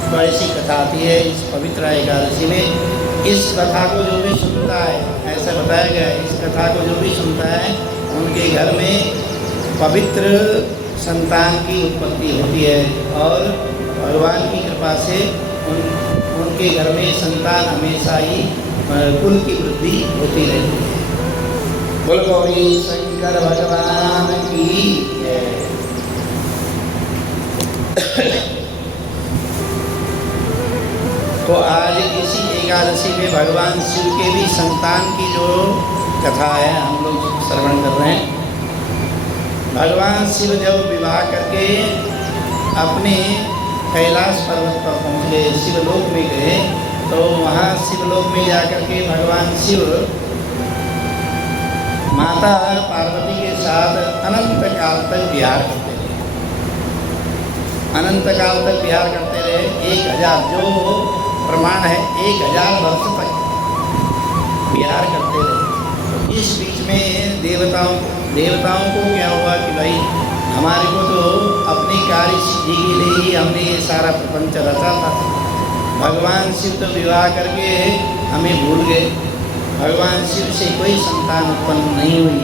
तो ऐसी कथा आती है इस पवित्र एकादशी में। इस कथा को जो भी सुनता है, ऐसा बताया गया है, इस कथा को जो भी सुनता है उनके घर में पवित्र संतान की उत्पत्ति होती है और भगवान की कृपा से उनके घर में संतान हमेशा ही कुल की वृद्धि होती रहती है। बोल गौरी शंकर भगवान की जय। तो आज इसी एकादशी में भगवान शिव के भी संतान की जो कथा है हम लोग श्रवण कर रहे हैं। भगवान शिव जब विवाह करके अपने कैलाश पर्वत पर पहुँचे, शिवलोक में गए, तो वहाँ शिवलोक में जाकर के भगवान शिव माता पार्वती के साथ अनंत काल तक विहार करते रहे। अनंत काल तक विहार करते रहे। 1000 जो प्रमाण है 1000 वर्ष तक विहार करते रहे। तो इस बीच में देवताओं को क्या हुआ कि भाई हमारे को तो अपनी कार्य सिद्धि के लिए ही हमने ये सारा प्रपंच रचा था। भगवान शिव तो विवाह करके हमें भूल गए। भगवान शिव से कोई संतान उत्पन्न नहीं हुई।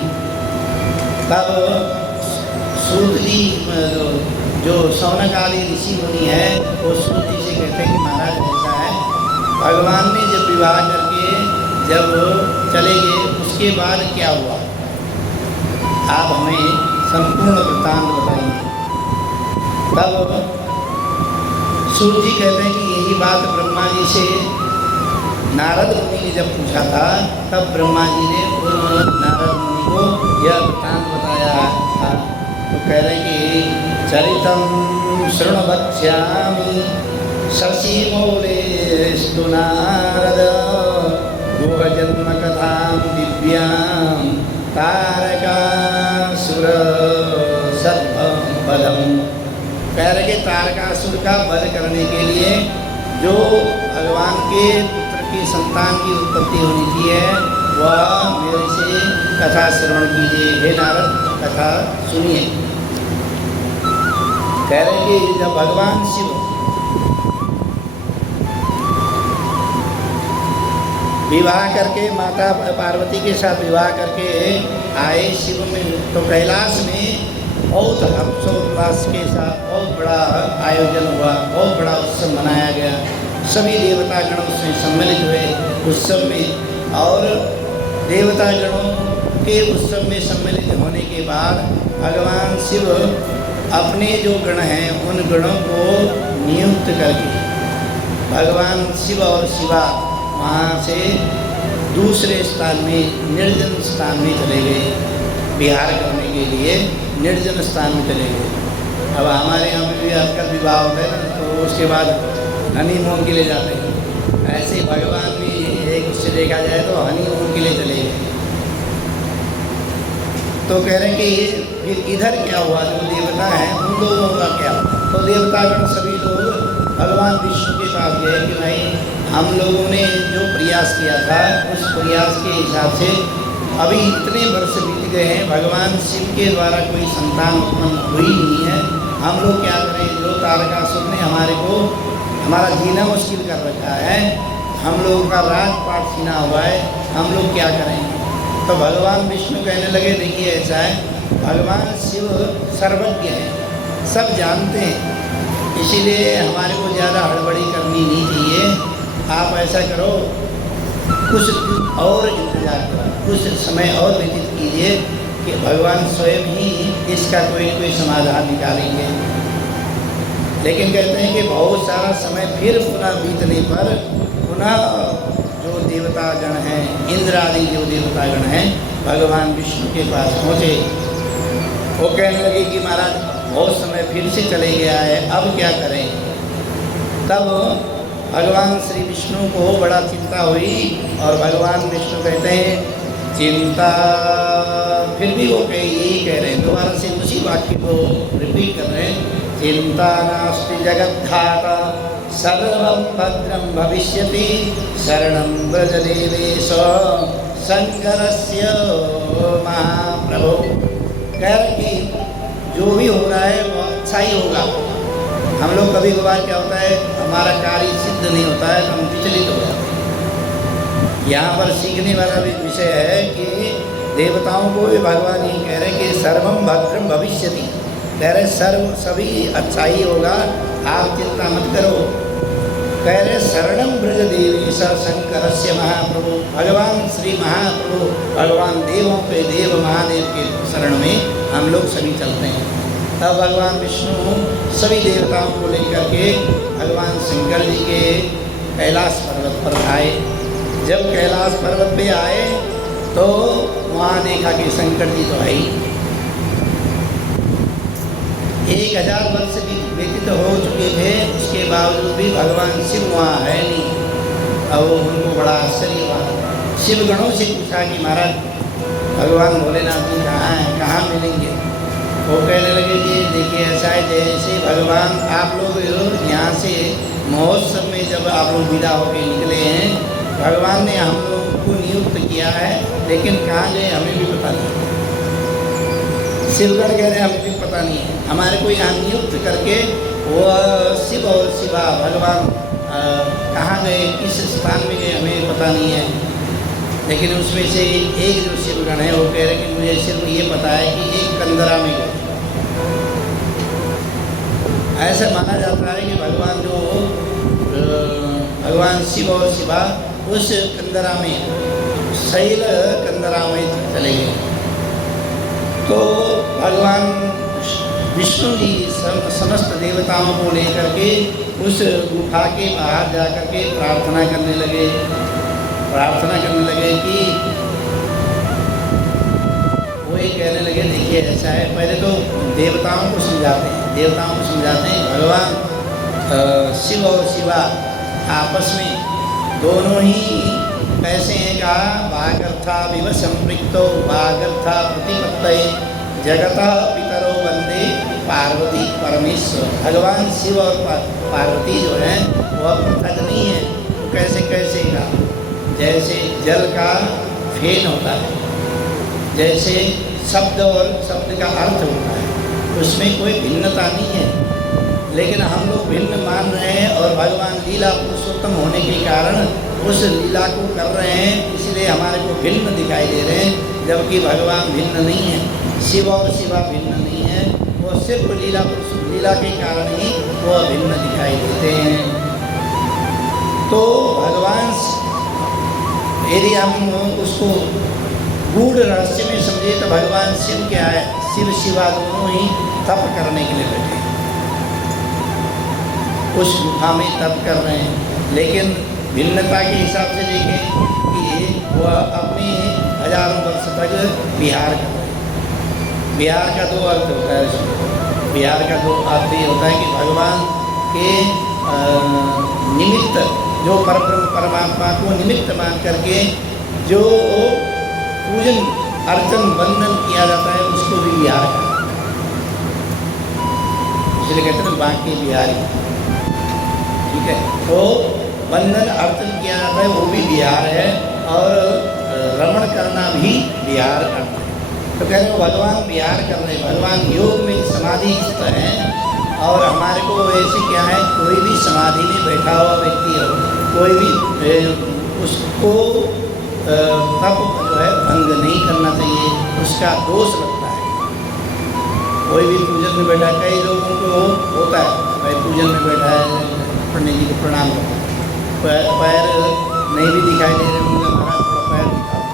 तब सूत जी जो शौनक आदि ऋषि मुनि है वो सूत जी से कहते हैं कि महाराज ऐसा है, भगवान ने जब विवाह करके जब चले गए उसके बाद क्या हुआ, आप हमें संपूर्ण वृत्तांत बताइए। तब सूत जी कहते हैं कि यही बात ब्रह्मा जी से नारद मुनि ने जब पूछा था, तब ब्रह्मा जी ने नारद मुनि को यह वृत्तांत बताया था। तो कह रहे कि चरितम शृण्वक्ष्यामि शशि मौलेस्तु नारद गुहजन्म कथां दिव्यां तारकासुर सर्वबलम। कह रहे कि तारकासुर का वध करने के लिए जो भगवान के पुत्र की संतान की उत्पत्ति होनी चाहिए वह मेरे से कथा श्रवण कीजिए। हे नारद कथा सुनिए। कह रहे कि जब भगवान शिव विवाह करके माता पार्वती के साथ विवाह करके आए शिव में, तो कैलाश में बहुत हर्षोल्लास के साथ बहुत बड़ा आयोजन हुआ, बहुत बड़ा उत्सव मनाया गया। सभी देवतागण उसमें सम्मिलित हुए उत्सव में। और देवतागणों के उत्सव में सम्मिलित होने के बाद भगवान शिव अपने जो गण हैं उन गणों को नियुक्त करके भगवान शिव और शिवा वहाँ से दूसरे स्थान में निर्जन स्थान में चले गए। विहार करने के लिए निर्जन स्थान में चले गए। अब हमारे यहाँ पे भी आजकल विवाह होता है ना, तो उसके बाद हनीमून के लिए जाते हैं। ऐसे ही भगवान भी एक उससे देखा जाए तो हनीमून के लिए चले गए। तो कह रहे हैं कि फिर इधर क्या हुआ, जो देवता हैं उन लोगों का क्या हुआ। तो देवतागण सभी लोग भगवान विष्णु के पास गए कि भाई हम लोगों ने जो प्रयास किया था उस प्रयास के हिसाब से अभी इतने वर्ष बीत गए हैं, भगवान शिव के द्वारा कोई संतान उत्पन्न हुई नहीं है। हम लोग क्या करें, जो तारकासुर ने हमारा जीना मुश्किल कर रखा है, हम लोगों का राजपाट छीना हुआ है, हम लोग क्या करें। तो भगवान विष्णु कहने लगे देखिए ऐसा है, भगवान शिव सर्वज्ञ है, सब जानते हैं, इसीलिए हमारे को ज़्यादा हड़बड़ी करनी नहीं चाहिए। आप ऐसा करो, कुछ और इंतजार करो, कुछ समय और व्यतीत कीजिए कि भगवान स्वयं ही इसका कोई न कोई समाधान निकालेंगे। लेकिन कहते हैं कि बहुत सारा समय फिर पुनः बीतने पर पुनः जो देवतागण हैं, इंद्र आदि जो देवतागण हैं, भगवान विष्णु के पास पहुँचे। वो कहने लगे कि महाराज बहुत समय फिर से चले गया है, अब क्या करें। तब भगवान श्री विष्णु को बड़ा चिंता हुई और भगवान विष्णु कहते हैं चिंता, फिर भी वो यही कह रहे हैं, दोबारा से उसी वाक्य को रिपीट कर रहे हैं। चिंता नास्ति जगद्धाता सर्वं भद्रं भविष्यति शरणं व्रज देवेश शंकरस्य महाप्रभो। कह रहे कि जो भी हो रहा है वो अच्छा ही होगा। हम लोग कभी कभार क्या होता है, हमारा कार्य सिद्ध नहीं होता है तो हम विचलित हो जाते हैं। यहाँ पर सीखने वाला भी विषय है कि देवताओं को भी भगवान ये कह रहे हैं कि सर्वम भद्रम भविष्यति, कह रहे सर्व सभी अच्छा ही होगा, आप चिंता मत करो। कह रहे शरणम ब्रज देवेश शंकरस्य महाप्रभु, भगवान श्री महाप्रभु भगवान देवों के देव महादेव के शरण में हम लोग सभी चलते हैं। तब भगवान विष्णु सभी देवताओं को लेकर के भगवान शंकर जी के कैलाश पर्वत पर आए। जब कैलाश पर्वत पे आए तो वहाँ देखा कि शंकर जी तो है ही, 1000 वर्ष भी व्यतीत हो चुके थे, उसके बावजूद भी भगवान शिव वहाँ है नहीं। और उनको बड़ा आश्चर्य हुआ। शिव गणों से पूछा कि महाराज भगवान भोलेनाथ जी कहाँ हैं, कहाँ मिलेंगे? वो कहने लगे कि देखिए ऐसा है, जैसे भगवान आप लोग यहाँ से महोत्सव में जब आप लोग विदा होकर निकले हैं, भगवान ने हम लोग को नियुक्त किया है, लेकिन कहाँ गए हमें भी पता नहीं। शिवगढ़ कह रहे हैं हमें भी पता नहीं है, हमारे को यहाँ नियुक्त करके वो शिव और शिवा भगवान कहाँ गए, किस स्थान में गए हमें पता नहीं है। लेकिन उसमें से एक जो शिवगण है वो कह रहे हैं कि मुझे सिर्फ ये पता है कि एक कंदरा में गए। ऐसा माना जाता है कि भगवान शिव और शिवा उस कंदरा में, शैल कंदरा में चले गए। तो भगवान विष्णु जी समस्त देवताओं को लेकर के उस गुफा के बाहर जा कर के प्रार्थना करने लगे कि वो ये कहने लगे देखिए ऐसा है, पहले तो देवताओं को समझाते हैं भगवान शिव और शिवा आपस में दोनों ही कैसे हैं, कहा वागर्था विव संपृक्तो वागर्था प्रतिपत्तये जगता पितरो वंदे पार्वती परमेश्वर। भगवान शिव और पार्वती जो है वह पृथक नहीं है। वो कैसे का, जैसे जल का फेन होता है, जैसे शब्द और शब्द का अर्थ होता है, उसमें कोई भिन्नता नहीं है। लेकिन हम लोग भिन्न मान रहे हैं और भगवान लीला पुरुषोत्तम होने के कारण उस लीला को कर रहे हैं, इसलिए हमारे को भिन्न दिखाई दे रहे हैं, जबकि भगवान भिन्न नहीं है, शिव और शिवा भिन्न नहीं है। वो सिर्फ लीला के कारण ही वो भिन्न दिखाई देते हैं। तो भगवान यदि हम उसको गूढ़ रहस्य में समझे तो भगवान शिव क्या है, शिव शिवा दोनों ही तप करने के लिए बैठे, उस गुफा में तप कर रहे हैं। लेकिन भिन्नता के हिसाब से देखें कि वह अपने हजारों वर्ष तक विहार कर रहे हैं। विहार का दो अर्थ होता है उसमें, विहार का दो अर्थ ये होता है कि भगवान के निमित्त जो परब्रह्म परमात्मा को निमित्त मान करके जो पूजन अर्चन वंदन किया जाता है उसको भी विहार का, इसलिए कहते हैं बाकी बिहारी, ठीक है। तो वंदन अर्चन किया जाता है वो भी विहार है, और रमण करना भी विहार अर्थ है। तो कह रहे हो भगवान विहार कर रहे हैं, भगवान योग में समाधिस्थ हैं। और हमारे को ऐसे क्या है, कोई भी समाधि में बैठा हुआ व्यक्ति हो, कोई भी उसको तप जो है भंग नहीं करना चाहिए, उसका दोष लगता है। कोई भी पूजन में बैठा, कई लोगों को होता है भाई पूजन में बैठा है, पंडित जी को प्रणाम करता है, पैर नहीं भी दिखाई दे रहे होंगे, हमारा थोड़ा पैर दिखाओ,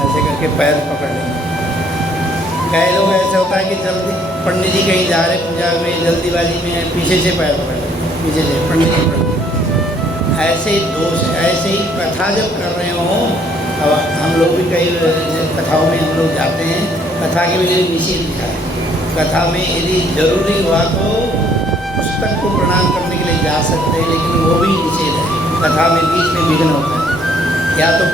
ऐसे करके पैर पकड़ लेंगे। कई लोग ऐसा होता है कि जल्दी पंडित जी कहीं जा रहे पूजा में, जल्दीबाजी में पीछे से पैर पकड़ लेंगे, पीछे से पंडित जी पकड़, ऐसे ही दोष, ऐसे ही कथा जब कर रहे हो। अब हम लोग भी कई कथाओं में हम लोग जाते हैं, कथा के लिए निषेध लिखा है, कथा में यदि जरूरी हुआ तो पुस्तक को प्रणाम करने के लिए जा सकते हैं, लेकिन वो भी निषेध है। कथा में बीच में विघ्न होता है, या तो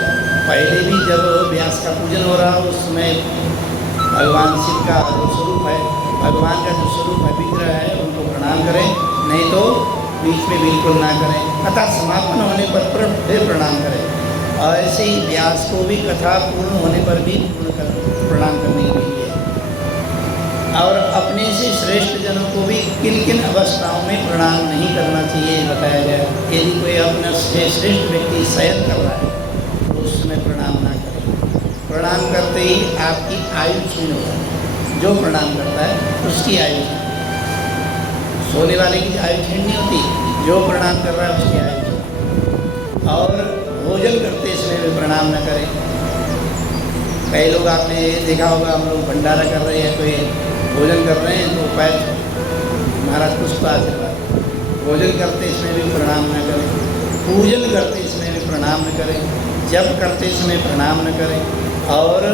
पहले भी जब व्यास का पूजन हो रहा उस समय भगवान शिव का जो स्वरूप है, भगवान का जो स्वरूप है, विग्रह है, उनको प्रणाम करें, नहीं तो बीच में बिल्कुल ना करें। कथा समापन होने पर फिर प्रणाम करें। और ऐसे ही व्यास को भी कथा पूर्ण होने पर भी प्रणाम करने के लिए, और अपने से श्रेष्ठ जनों को भी किन किन अवस्थाओं में प्रणाम नहीं करना चाहिए बताया गया। यदि कोई अपना श्रेष्ठ व्यक्ति शयन कर रहा है तो उस समय प्रणाम ना करें। प्रणाम करते ही आपकी आयु क्षीण हो जाती है। जो प्रणाम करता है उसकी आयु, सोने वाले की आयु क्षीण नहीं होती, जो प्रणाम कर रहा है उसकी आयु क्षीण। और भोजन करते समय भी प्रणाम न करें। कई लोग आपने देखा होगा, हम लोग भंडारा कर रहे हैं, कोई भोजन कर रहे हैं तो पैर महाराज पुष्प आशीर्वाद, भोजन करते इसमें भी प्रणाम न करें, पूजन करते इसमें भी प्रणाम न करें, जप करते समय प्रणाम न करें, और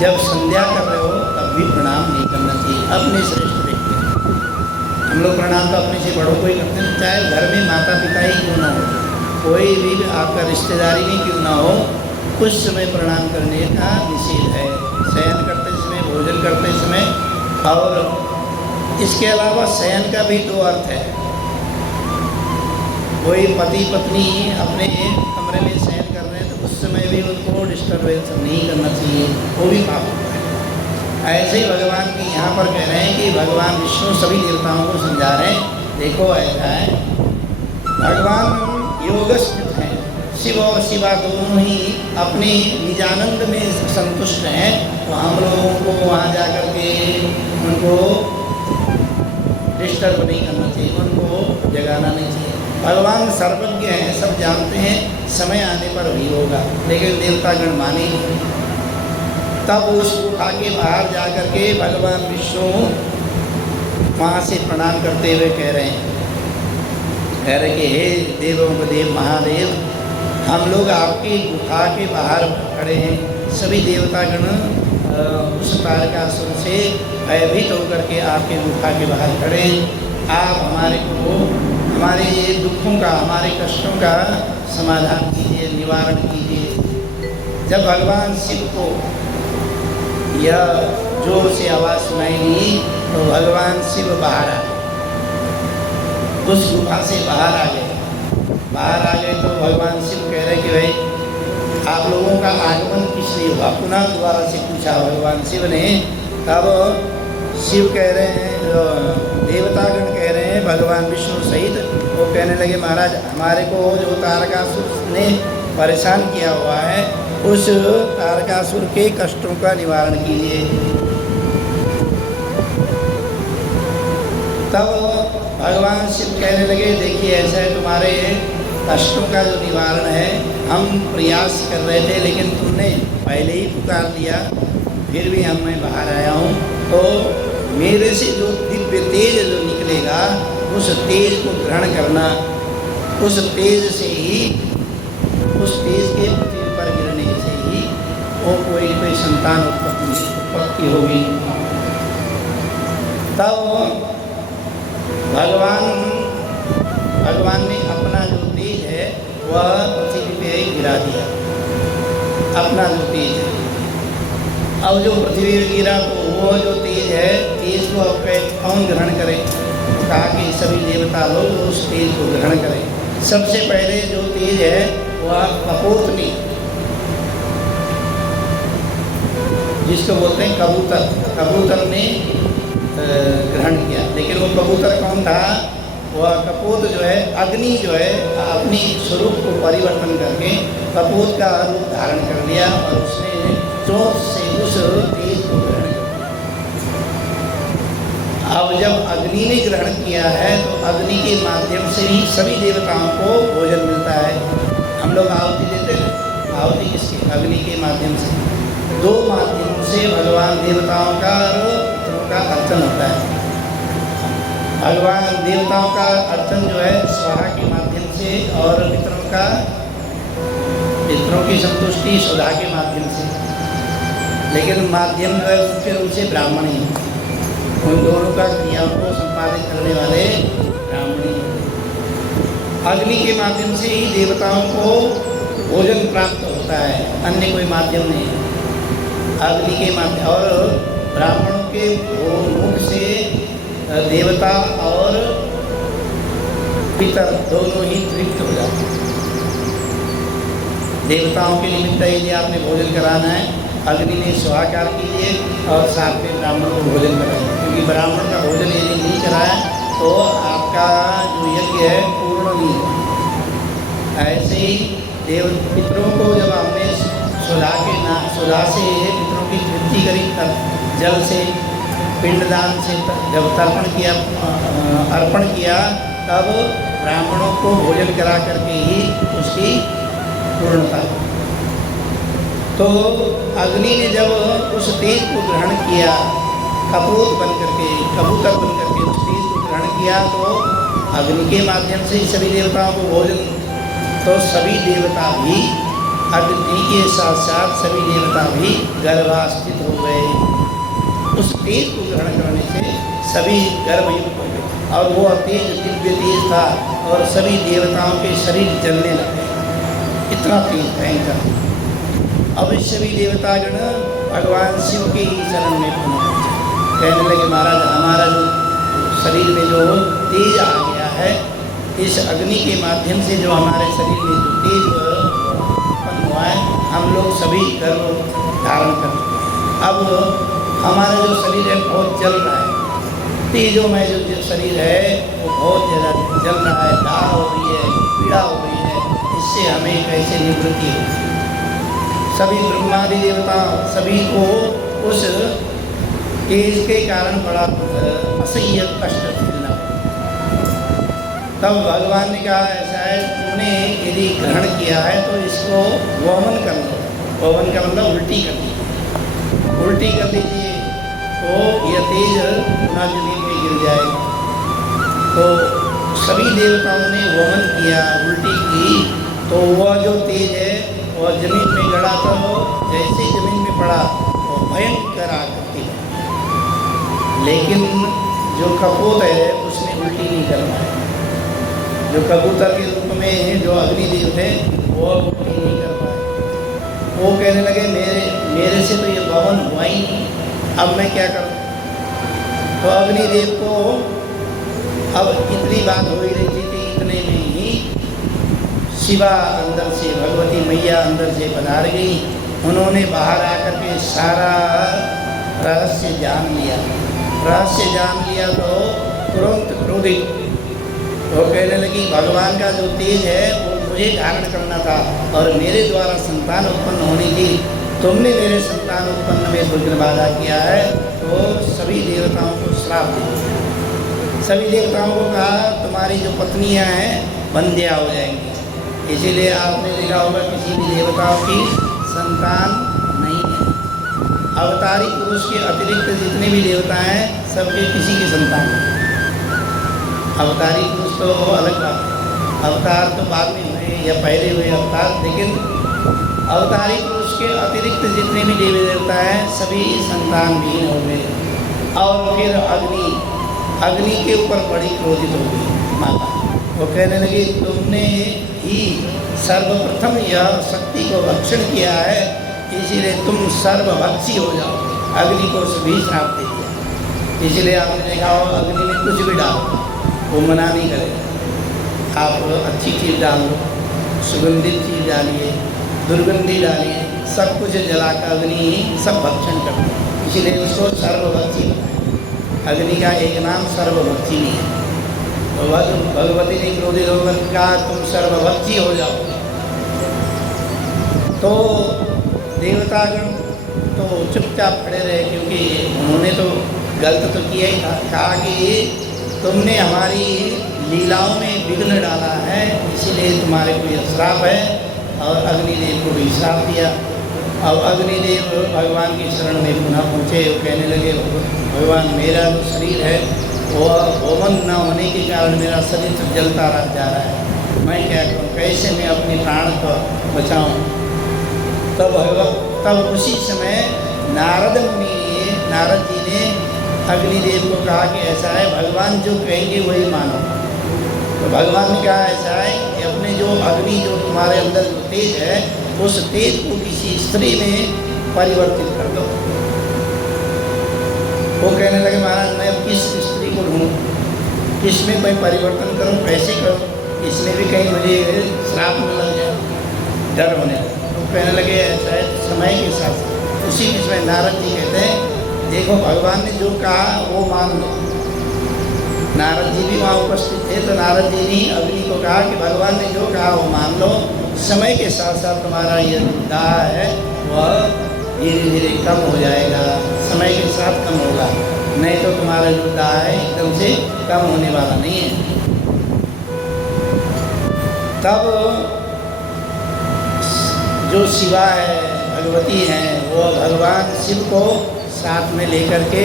जब संध्या कर रहे हो तब भी प्रणाम नहीं करना चाहिए अपने श्रेष्ठ व्यक्ति। हम लोग प्रणाम तो अपने से बड़ों को ही करते हैं, चाहे घर में माता पिता ही क्यों ना हो, कोई भी आपका रिश्तेदारी में क्यों ना हो, कुछ समय प्रणाम करने का निषेध है, शयन करते समय, भोजन करते समय। और इसके अलावा शयन का भी दो अर्थ है। कोई पति पत्नी अपने कमरे में शयन कर रहे हैं तो उस समय भी उनको डिस्टर्बेंस नहीं करना चाहिए, वो भी पाप होता है। ऐसे ही भगवान की यहाँ पर कह रहे हैं कि भगवान विष्णु सभी देवताओं को समझा रहे हैं, देखो ऐसा है, भगवान योगस्थित हैं, शिव और शिवा दोनों ही अपने निजानंद में संतुष्ट हैं, तो हम लोगों को वहाँ जा कर के उनको डिस्टर्ब नहीं करना चाहिए, उनको जगाना नहीं चाहिए। भगवान सर्वज्ञ हैं, सब जानते हैं, समय आने पर भी होगा, लेकिन देवतागण माने नहीं। तब उस गुफा के बाहर जा कर के भगवान विष्णु वहाँ से प्रणाम करते हुए कह रहे हैं, कह रहे कि हे देवों को देव महादेव, हम लोग आपकी गुफा के बाहर खड़े हैं, सभी देवतागण उस तारकासुर से भयभीत होकर के आपके गुफा के बाहर खड़े हैं। आप हमारे को, हमारे ये दुखों का, हमारे कष्टों का समाधान कीजिए, निवारण कीजिए। जब भगवान शिव को यह जोर से आवाज़ सुनाई दी तो भगवान शिव बाहर आ गए, उस गुफा से बाहर आ गए। बाहर आ गए तो भगवान शिव कह रहे कि भाई आप लोगों का आगमन किस लिए हुआ, पुनः दोबारा से पूछा भगवान शिव ने। तब शिव कह रहे हैं, देवतागण कह रहे हैं भगवान विष्णु सहित, वो कहने लगे महाराज हमारे को जो तारकासुर ने परेशान किया हुआ है, उस तारकासुर के कष्टों का निवारण कीजिए। तब भगवान शिव कहने लगे देखिए ऐसा है, तुम्हारे कष्टों का जो निवारण है हम प्रयास कर रहे थे, लेकिन तुमने पहले ही पुकार लिया, फिर भी मैं बाहर आया हूँ, तो मेरे से जो दिव्य तेज जो निकलेगा उस तेज को ग्रहण करना, उस तेज से ही, उस तेज के पृथ्वी पर गिरने से ही वो कोई संतान उत्पत्ति होगी। तब भगवान ने अपना जो तेज है वह पृथ्वी पे गिरा दिया, अपना जो तेज है। अब जो पृथ्वी पे गिरा तो वो जो तेज है, तेज को अब कौन ग्रहण करे, कहा कि सभी देवता लोग उस तेज को ग्रहण करें। सबसे पहले जो तेज है वह कपोत ने, जिसको बोलते हैं कबूतर, कबूतर ने ग्रहण किया। लेकिन वो कबूतर कौन था, वह कपूत जो है, अग्नि जो है अपनी स्वरूप को परिवर्तन करके कपूत का रूप धारण कर लिया और उसने चोट से उस तेज को ग्रहण किया। अब जब अग्नि ने ग्रहण किया है तो अग्नि के माध्यम से ही सभी देवताओं को भोजन मिलता है। हम लोग आहुति देते हैं, आहुति किसके, अग्नि के माध्यम से। दो माध्यमों से भगवान देवताओं का और पितरों का अर्चन होता है। भगवान देवताओं का अर्चन जो है स्वाहा के माध्यम से, और पितरों की संतुष्टि सुधा के माध्यम से। लेकिन माध्यम जो है मुख्य रूप से ब्राह्मण ही, उन दोनों का क्रियाओं को संपादित करने वाले ब्राह्मण ही। अग्नि के माध्यम से ही देवताओं को भोजन प्राप्त होता है, अन्य कोई माध्यम नहीं। अग्नि के माध्यम, और ब्राह्मणों के मुख से देवता और पितर दोनों ही तृप्त हो जाते हैं। देवताओं के निमित्त यदि आपने भोजन कराना है, अग्नि ने स्वाहाकार कीजिए और साथ में ब्राह्मण को भोजन कराइए, क्योंकि ब्राह्मण का भोजन यदि नहीं कराया तो आपका जो यज्ञ है पूर्ण नहीं होगा। ऐसे ही पितरों को जब हमने सुधा से पितरों की तृप्ति करी, जल से पिंडदान से जब तर्पण किया, अर्पण किया, तब ब्राह्मणों को भोजन करा करके ही उसकी पूर्णता। तो अग्नि ने जब उस तेज को ग्रहण किया, कबूतर बन करके उस तेज को ग्रहण किया, तो अग्नि के माध्यम से सभी देवताओं को भोजन, तो सभी देवता भी अग्नि के साथ साथ सभी देवता भी गर्भास्थित हो गए। उस तेज को ग्रहण करने से सभी गर्भयुक्त हो गए, और वो तेज दिव्य तेज था, और सभी देवताओं के शरीर जलने लगे, इतना तेज भयंकर। अब सभी देवतागण भगवान शिव के ही शरण में पहुँचे, कहने लगे महाराज हमारा जो शरीर में जो तेज आ गया है, इस अग्नि के माध्यम से जो हमारे शरीर में जो तेज उत्पन्न हुआ है, हम लोग सभी गर्भ धारण कर चुके हैं। अब हमारा जो शरीर है बहुत जल रहा है, तेजों में जो शरीर है वो बहुत ज़्यादा जल रहा है, दाह हो रही है, पीड़ा हो रही है, इससे हमें कैसे निवृत्ति हो। सभी ब्रह्मादि देवता सभी को उस तेज के कारण बड़ा असह्य कष्ट मिलना। तब भगवान ने कहा ऐसा है, तुमने यदि ग्रहण किया है तो इसको वमन कर लो। वमन का मतलब उल्टी कर दीजिए, उल्टी कर दीजिए, तो यह तेज पुनः जमीन में गिर जाएगा। तो सभी देवताओं ने वमन किया, उल्टी की, तो वह जो तेज है वह जमीन में गड़ा, तो जैसे जमीन में पड़ा वो भयंकर आकृति है। लेकिन जो कपूत है उसने उल्टी नहीं कर पाया। जो कबूतर के रूप में जो अग्निदेव थे वो उल्टी नहीं कर पाए। वो कहने लगे मेरे से तो ये भवन हुआ ही नहीं, अब मैं क्या करूं। तो अग्निदेव को अब इतनी बात हो ही रही थी कि इतने में ही शिवा अंदर से, भगवती मैया अंदर से पधार गई। उन्होंने बाहर आकर के सारा रहस्य जान लिया। तो तुरंत क्रोधित वो कहने लगी भगवान का जो तेज है वो मुझे धारण करना था और मेरे द्वारा संतान उत्पन्न होनी थी, तुमने मेरे संतान उत्पन्न में विघ्न बाधा किया है। तो सभी देवताओं को श्राप दिया। सभी देवताओं को कहा तुम्हारी जो पत्नियां हैं बंध्या हो जाएंगी। इसीलिए आपने देखा होगा किसी भी देवताओं की संतान नहीं है। अवतारी पुरुष के अतिरिक्त जितने भी देवता हैं सबके किसी की संतान नहीं। अवतारी पुरुष तो अलग बात है, अवतार तो बाद में हुए या पहले हुए अवतार, लेकिन अवतारी पुरुष के अतिरिक्त जितने भी देवी देवता हैं सभी संतानहीन हो गए। और फिर अग्नि के ऊपर बड़ी क्रोधित हो गई माता। वो कहने लगी तुमने ही सर्वप्रथम यह शक्ति को भक्षण किया है, इसीलिए तुम सर्वभक्षी हो जाओ। अग्नि को भी श्राप दे दिया। इसीलिए आपने देखा हो अग्नि में कुछ भी डालो वो मना नहीं करेगा। आप अच्छी चीज़ डालो, सुगंधित चीज़ डालिए, दुर्गंधी डालिए, सब कुछ जलाकर अग्नि सब भक्षण करते हैं। इसीलिए उसको सर्वभक्षी बताया। अग्नि का एक नाम सर्वभक्षी भी है। तो भगवती ने क्रोधित होकर कहा तुम सर्वभक्षी हो जाओ। तो देवतागण तो चुपचाप खड़े रहे, क्योंकि उन्होंने तो गलत तो किया ही था। कहा कि तुमने हमारी लीलाओं में विघ्न डाला है, इसीलिए तुम्हारे को यह श्राप है। और अग्निदेव को भी श्राप दिया। अब अग्निदेव भगवान की शरण में पुनः पहुँचे। वो कहने लगे भगवान मेरा जो शरीर है वह होमन न होने के कारण मेरा शरीर तो जलता जा रहा है, मैं क्या करूँ, कैसे मैं अपने प्राण को बचाऊँ। तब उसी समय नारद जी ने अग्निदेव को कहा कि ऐसा है भगवान जो कहेंगे वही मानो। तो भगवान ने कहा ऐसा है कि अपने जो अग्नि जो तुम्हारे अंदर जो तेज है उस तेज को किसी स्त्री में परिवर्तित कर दो। वो कहने लगे महाराज मैं अब किस स्त्री को ढूंढूं, किसमें मैं परिवर्तन करूं, कैसे करूं, इसमें भी कहीं मुझे श्राप में लग जाए, डर होने लगा। वो कहने लगे ऐसा है समय के साथ। उसी समय नारद जी कहते हैं देखो भगवान ने जो कहा वो मान लो। नारद जी भी वहाँ उपस्थित थे, तो नारद जी ने अग्नि को कहा कि भगवान ने जो कहा वो मान लो, समय के साथ साथ तुम्हारा ये दाह है वह धीरे धीरे कम हो जाएगा, समय के साथ कम होगा, नहीं तो तुम्हारा जो दाह है एकदम से कम होने वाला नहीं है। तब जो शिवा है, भगवती हैं, वो भगवान शिव को साथ में लेकर के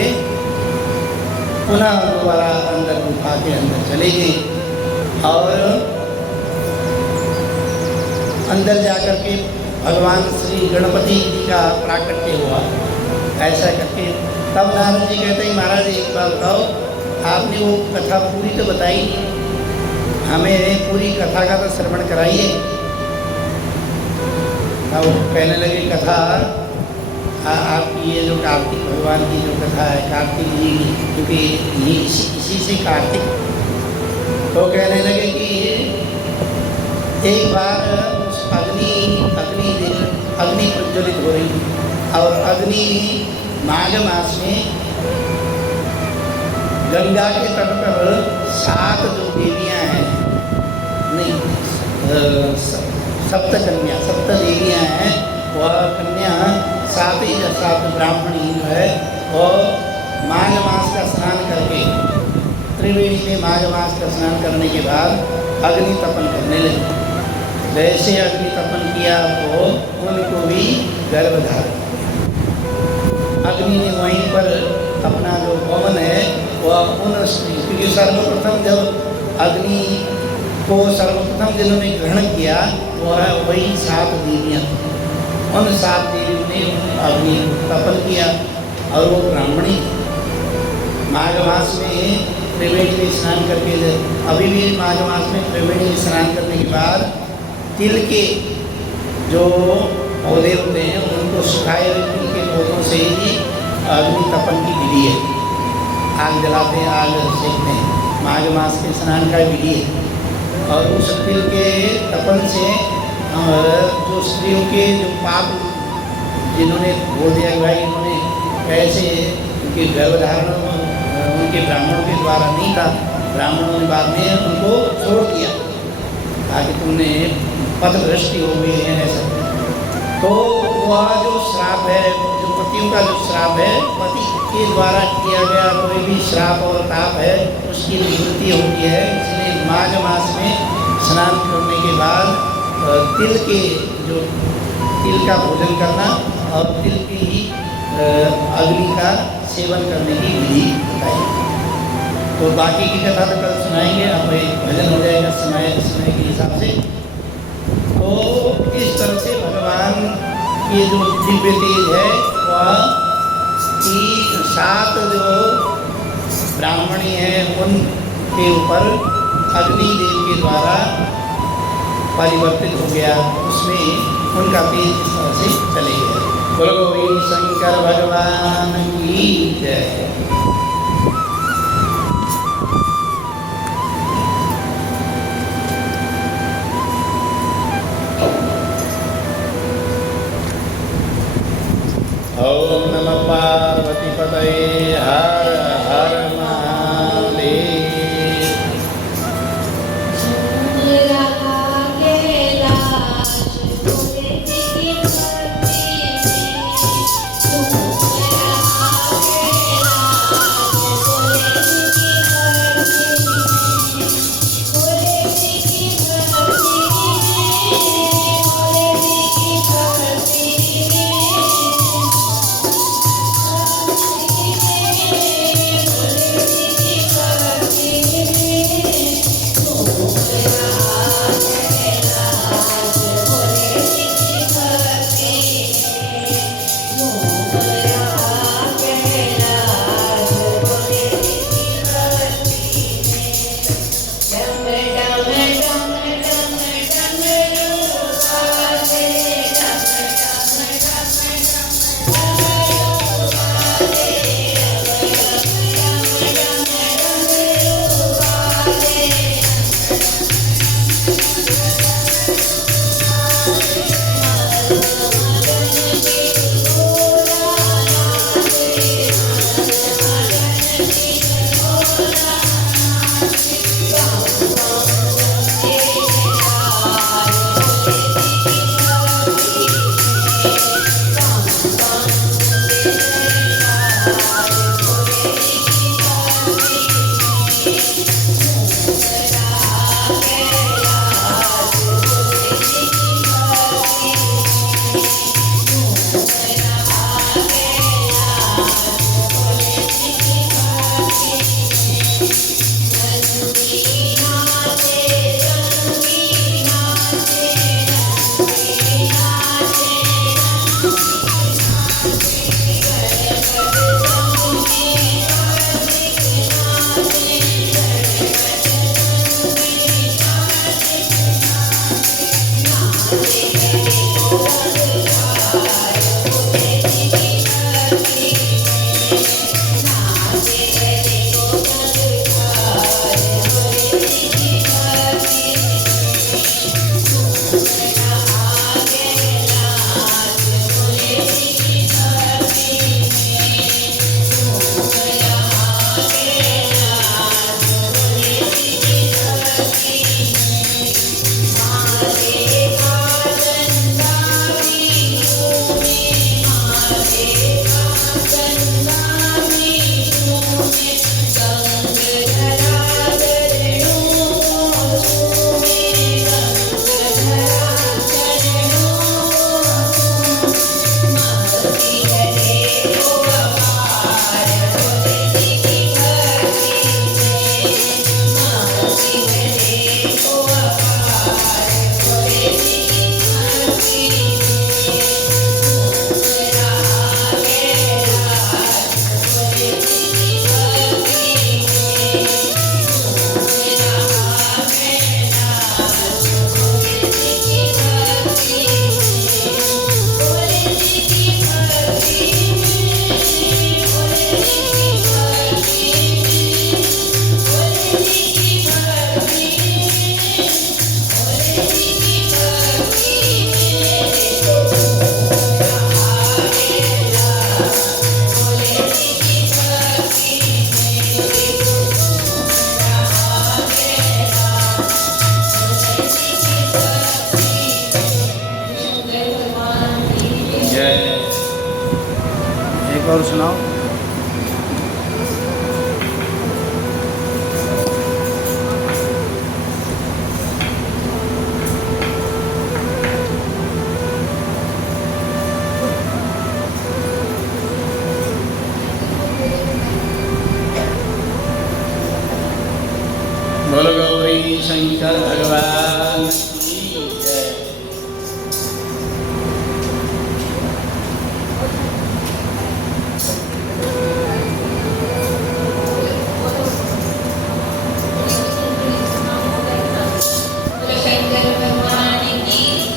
पुनः दोबारा अंदर गुफा के अंदर चले गई और अंदर जाकर के भगवान श्री गणपति जी का प्राकट्य हुआ। ऐसा करके तब नारद जी कहते हैं महाराज एक बात बताओ, आपने वो कथा पूरी तो बताई नहीं, हमें पूरी कथा का तो श्रवण कराइए। अब कहने लगे कथा आपकी ये जो कार्तिक भगवान की जो कथा है, कार्तिक जी की, क्योंकि ये इसी से कार्तिक, तो कहने लगे कि एक बार उस अग्नि प्रज्वलित हो रही और अग्नि माघ मास में गंगा के तट पर 7 जो देवियाँ हैं, नहीं सप्त देवियाँ हैं, वह कन्या 7 ब्राह्मणी जो है और माघ मास का स्नान करके त्रिवेणी में माघ मास का स्नान करने के बाद अग्नि तपन करने लगी। जैसे अग्नि तपन किया तो उनको भी गर्भधारण, अग्नि ने वहीं पर अपना जो भवन है वह उन स्त्री, क्योंकि सर्वप्रथम जब अग्नि को सर्वप्रथम जिन्होंने ग्रहण किया वह वही 7 देवियाँ, उन 7 देवियों ने अग्नि तपन किया और वो ब्राह्मणी माघ मास में त्रिवेणी में स्नान करके, अभी भी माघ मास में त्रिवेणी में स्नान करने के बाद तिल के जो पौधे होते हैं उनको सुखाए हुए तिल के पौधों से ही अग्नि तपन की विधि है, आग जलाते हैं, आग सेकते हैं, माघ मास के स्नान का विधि है। और उस तिल के तपन से जो स्त्रियों के जो पाप जिन्होंने बोल दिया कि भाई इन्होंने कैसे, उनके गर्भधारण उनके ब्राह्मणों के द्वारा नहीं था, ब्राह्मणों ने बाद में उनको छोड़ दिया ताकि तुमने पथभ्रष्टि हो गई है ऐसा, तो वह जो श्राप है, जो पतियों का जो श्राप है, पति के द्वारा किया गया कोई भी श्राप और ताप है उसकी निवृत्ति होती है। इसलिए माघ मास में स्नान करने के बाद तिल का भोजन करना और तिल की ही अग्नि का सेवन करने की विधि बताई। तो बाकी की कथा तो कल सुनाएंगे, अब एक भजन हो जाएगा समय के हिसाब से। तो इस तरह से भगवान की जो दिव्य तेज है वह 7 जो ब्राह्मणी हैं उनके ऊपर अग्निदेव के द्वारा परिवर्तित हो गया, उसमें उनका तेज इस तरह से चले गया। बोलो गोविंद शंकर भगवान की जय। ओम नमः पार्वती पतये हर हर महादेव। और सुनाओ। बोलो गौरी शंकर भगवान की जय। शंकर भगवान की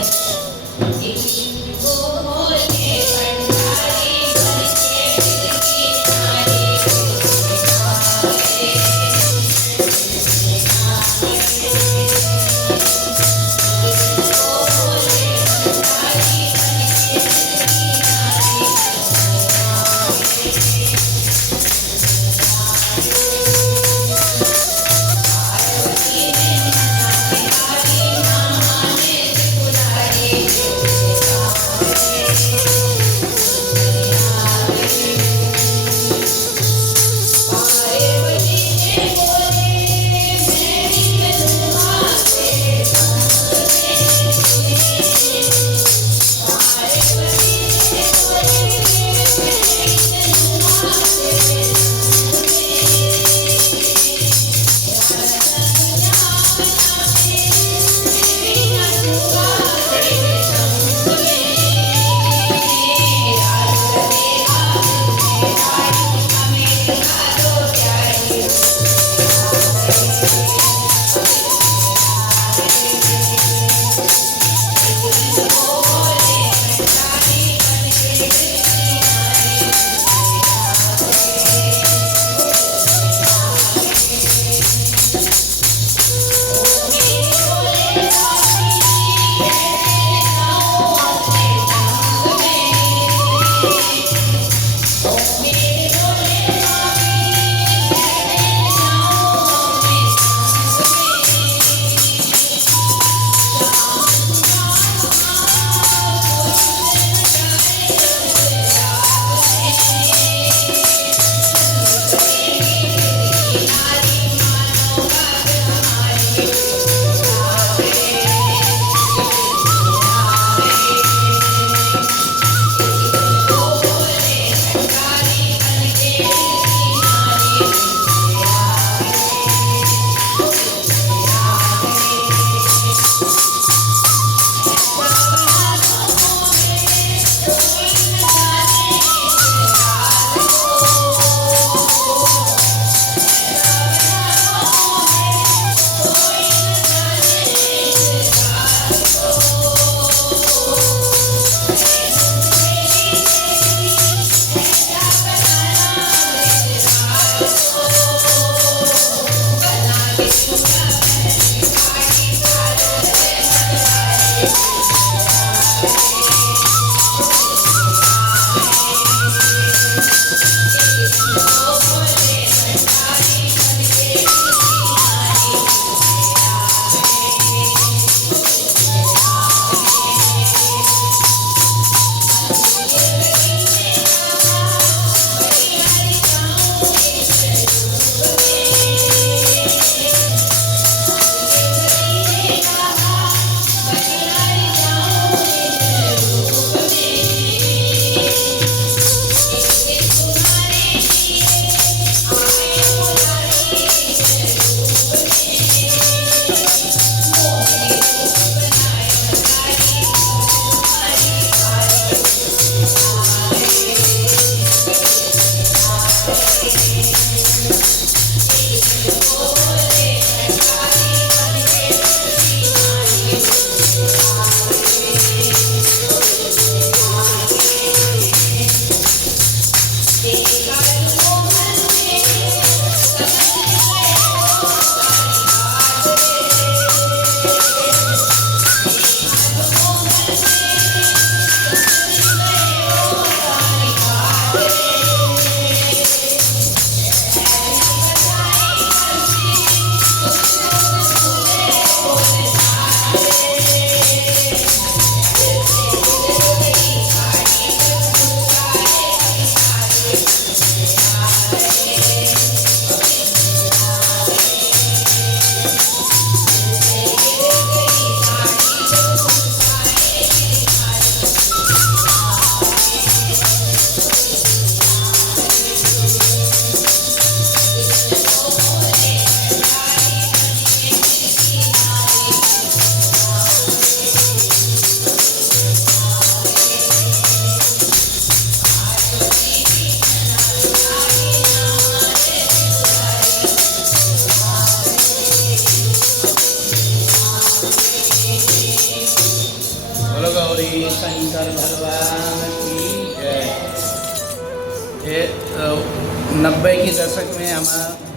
90 के दशक में हम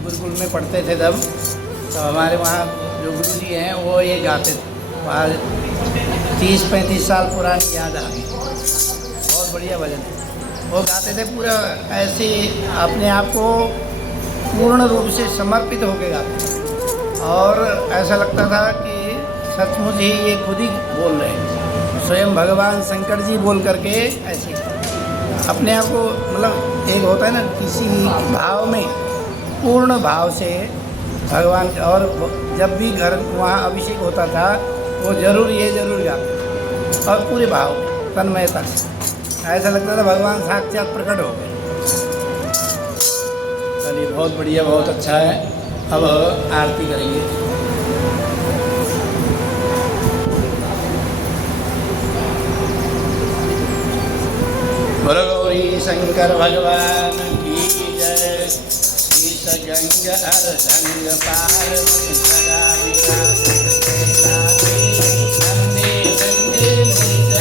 गुरुकुल में पढ़ते थे तब, तो हमारे वहाँ जो गुरु जी हैं वो ये गाते थे। आज 30-35 साल पुरानी याद आ गई। बहुत बढ़िया भजन वो गाते थे, पूरा ऐसे अपने आप को पूर्ण रूप से समर्पित होकर गाते थे और ऐसा लगता था कि सचमुच ही ये खुद ही बोल रहे हैं, स्वयं भगवान शंकर जी बोल करके ऐसे अपने आप को, मतलब एक होता है ना किसी भाव में पूर्ण भाव से भगवान। और जब भी घर वहाँ अभिषेक होता था वो जरूर गाते और पूरे भाव तन्मयता से, ऐसा लगता था भगवान साक्षात प्रकट हो गए। चलिए बहुत बढ़िया, बहुत अच्छा है। अब आरती करेंगे। बोलो गौरी शंकर भगवान की जय। ईश गंग हर संग पार सदा विकास नंदे नंदे नित्य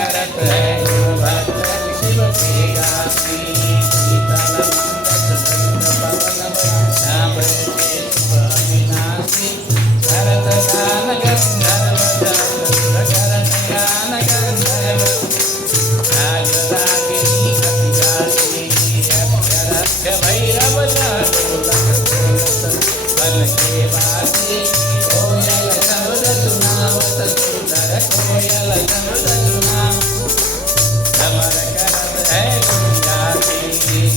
करत है भक्त शिव के गाती शीतल मंद पवन श्याम अविनाशी भरत गान गंधर्व करत गान गंधर्व राग रागिनी अतिगासी अक्षरक्ष भैरव बल के वासी कोयल शब्द सुनावत सुंदर कोयल शब्द सुनाव समर करत है गुंजाती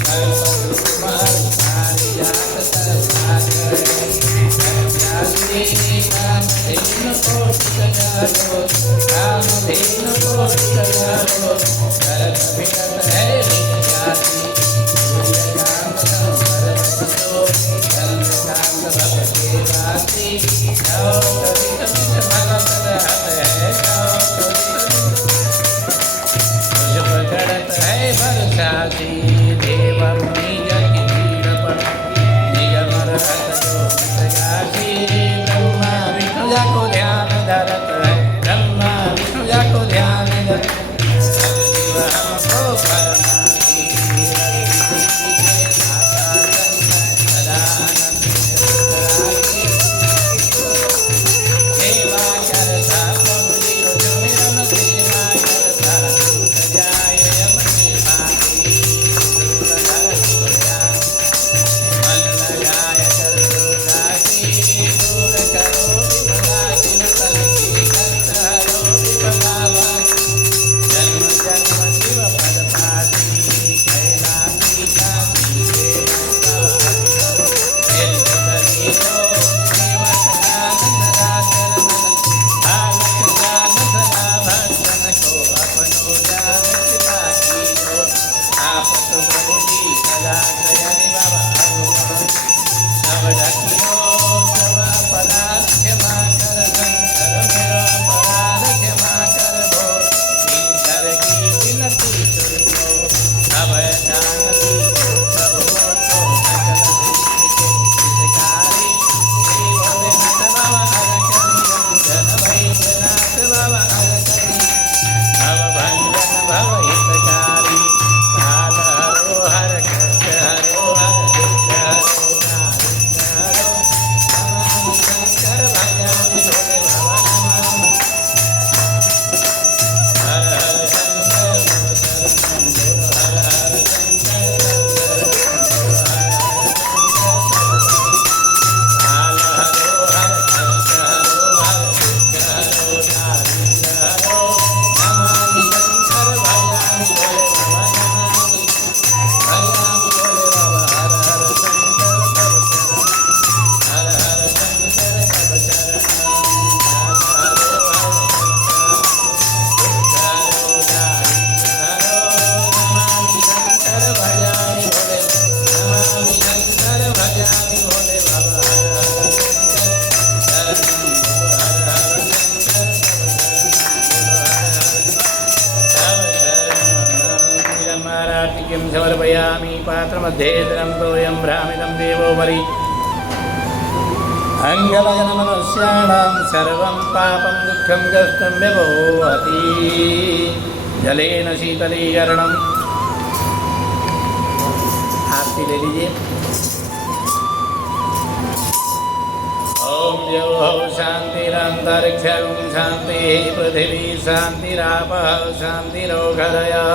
कल्प कुमार पारिजात सरसागर सत्यासी कामधेनु कोटि सजारो कामधेनु कोटि सजारो करत विरत है विद्यासी सूर्यकांत संवर बसो चंद्रकांत भगवते वासी जौ कवित मित भगवत हत है जौ कवित करत है बरसाती देव मुनि जग भीड़ पर निगम रहत जो प्रकाशी ब्रह्मा विष्णु जाको ध्यान धरत है ब्रह्मा विष्णु जाको ध्यान धरत सदैव हमको करनाती सदा सेवा करता प्रभु जी को जो मेरा सेवा करता दूत जाय यमने भागी दूत धरती को जाय मन लगाय कर दासी दूर करो विपदा शिव तल की कष्ट हरो विपदा वासी जन्म जन्म शिव पद पासी कैलासी काशी के सेवक जानत राचरण बालक जानत भक्तन को अपनो जानत बाकी हो आपत प्रभु जी सदा दयालु बाबा सब ढकियो सब अपराध क्षमा कर शंकर मेरा अपराध क्षमा कर भो किंकर की विनती सुनो सब जानती प्रभु को सकल सृष्टि के हितकारी श्री भोलेनाथ बाबा हर करी जन भैरनाथ बाबा हर करी भव भंजन भव हितकारी काल हरो हर कष्ट हरो हर दुख हरो दारिद्र हरो नमामि शंकर भगवान भोले बाबा नमामि हर हर शंकर हर हर शंकर काल हरो हर कष्ट हरो हर दुख हरो दारिद्र हरो नमामि शंकर भगवान भोले बाबा नमामि भगवान भोले बाबा हर हर शंकर तव चरण हर हर शंकर तव चरण काल हरो हर कष्ट हरो दारिद्र हरो नमामि शंकर भगवान भोले नमामि शंकर भगवान भोले बाबा हर हर शंकर शरणं हर हर शंकर तव शरणं समर्पयामि पात्रमध्ये द्रं तोयं भ्रामितं देवोपरि अङ्गलगनमनुष्याणां सर्वं पापं दुःखं कष्टं व्यपोहति जलेन शीतलीकरणं आरती ले लीजिए। ओम द्यौः शान्तिरन्तरिक्षं शान्तिः पृथिवी शान्तिरापः शान्तिरोषधयः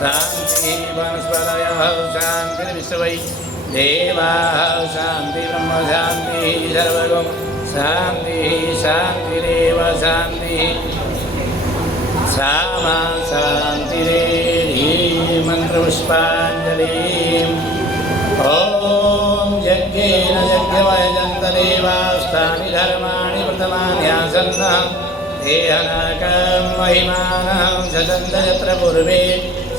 शान्तिः वनस्पतयः शान्तिर्विश्वै देवाः शान्तिर्ब्रह्म शान्तिः सर्वगं शान्तिः शान्तिरेव शान्तिः सामा शान्तिरेधि मन्त्रपुष्पाञ्जलिम् ॐ यज्ञेन यज्ञवयजन्तदेवास्तानि धर्माणि प्रथमान्यासन्नः देहनकं महिमानं सदन्त यत्र पूर्वे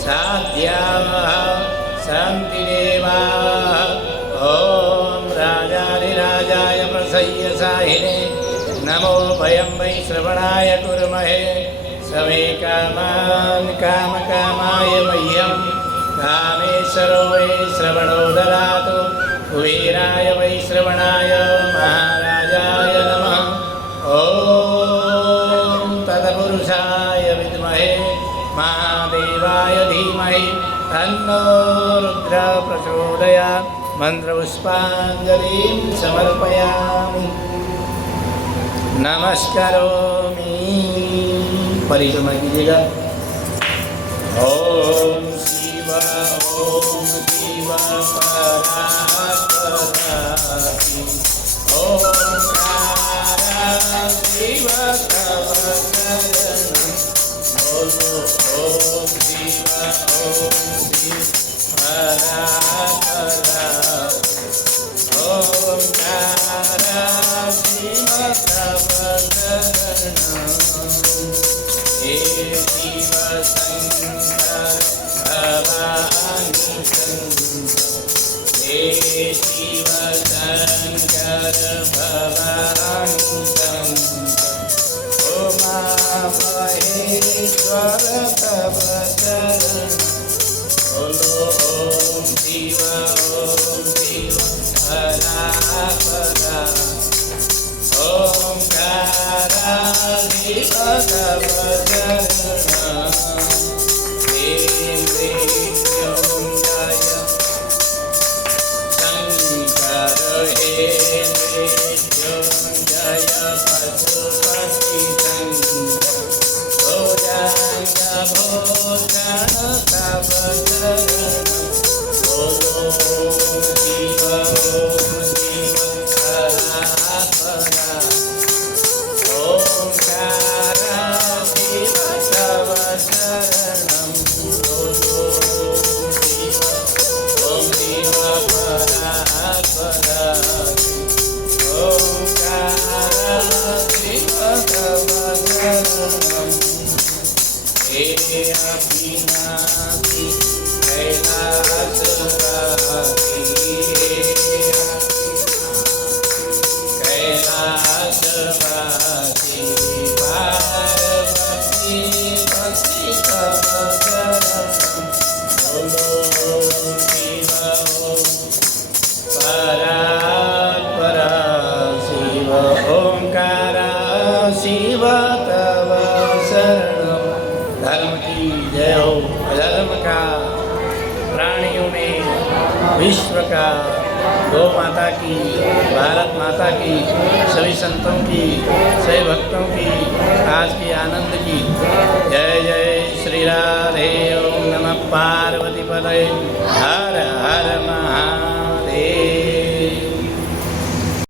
साध्याः सन्ति देवाः ॐ राजाधिराजाय प्रसह्य साहिने नमो भयं वै श्रवणाय कुर्महे समे कामान् कामकामाय मह्यं कामेश्वरो वै श्रवणो ददातु कुबेराय वै श्रवणाय महाराजाय नमः ॐ तत्पुरुषाय विद्महे महादेवाय धीमहि तन्नो रुद्रः प्रचोदयात् मन्त्रपुष्पाञ्जलिं समर्पयामि नमस्करोमि परिक्रमा कीजिएगा ओम शिव परापराति ओंकार शिव तव शरणं बोलो ओम शिव परापराति ओंकार शिव तव शरणं हे शिव शंकर भवानि शंकर हे शिव शंकर भवानि शंकर उमा महेश्वर तव शरणं बोलो ओम शिव परापरा ओंकार शिव तव शरणं हे मृत्युंजय शंकर हे मृत्युंजय पशुपति शंकर भोजन भोजन तव शरणं बोलो शिव परापरा ओंकार शिव तव शरणं बोलो शिव परापराति ओंकार शिव तव शरणं हे अभिनाशि कैलासवासी कैलासवासी पार्वती पति तव शरणं बोलो शिव परात्परा शिव ओंकार शिव तव शरणं धर्म की जय हो अधर्म का प्राणियों में विश्व का गौ माता की भारत माता की सभी संतों की सभी भक्तों की आज के आनंद की जय जय श्री राधे ओम नमः पार्वती पतये हर हर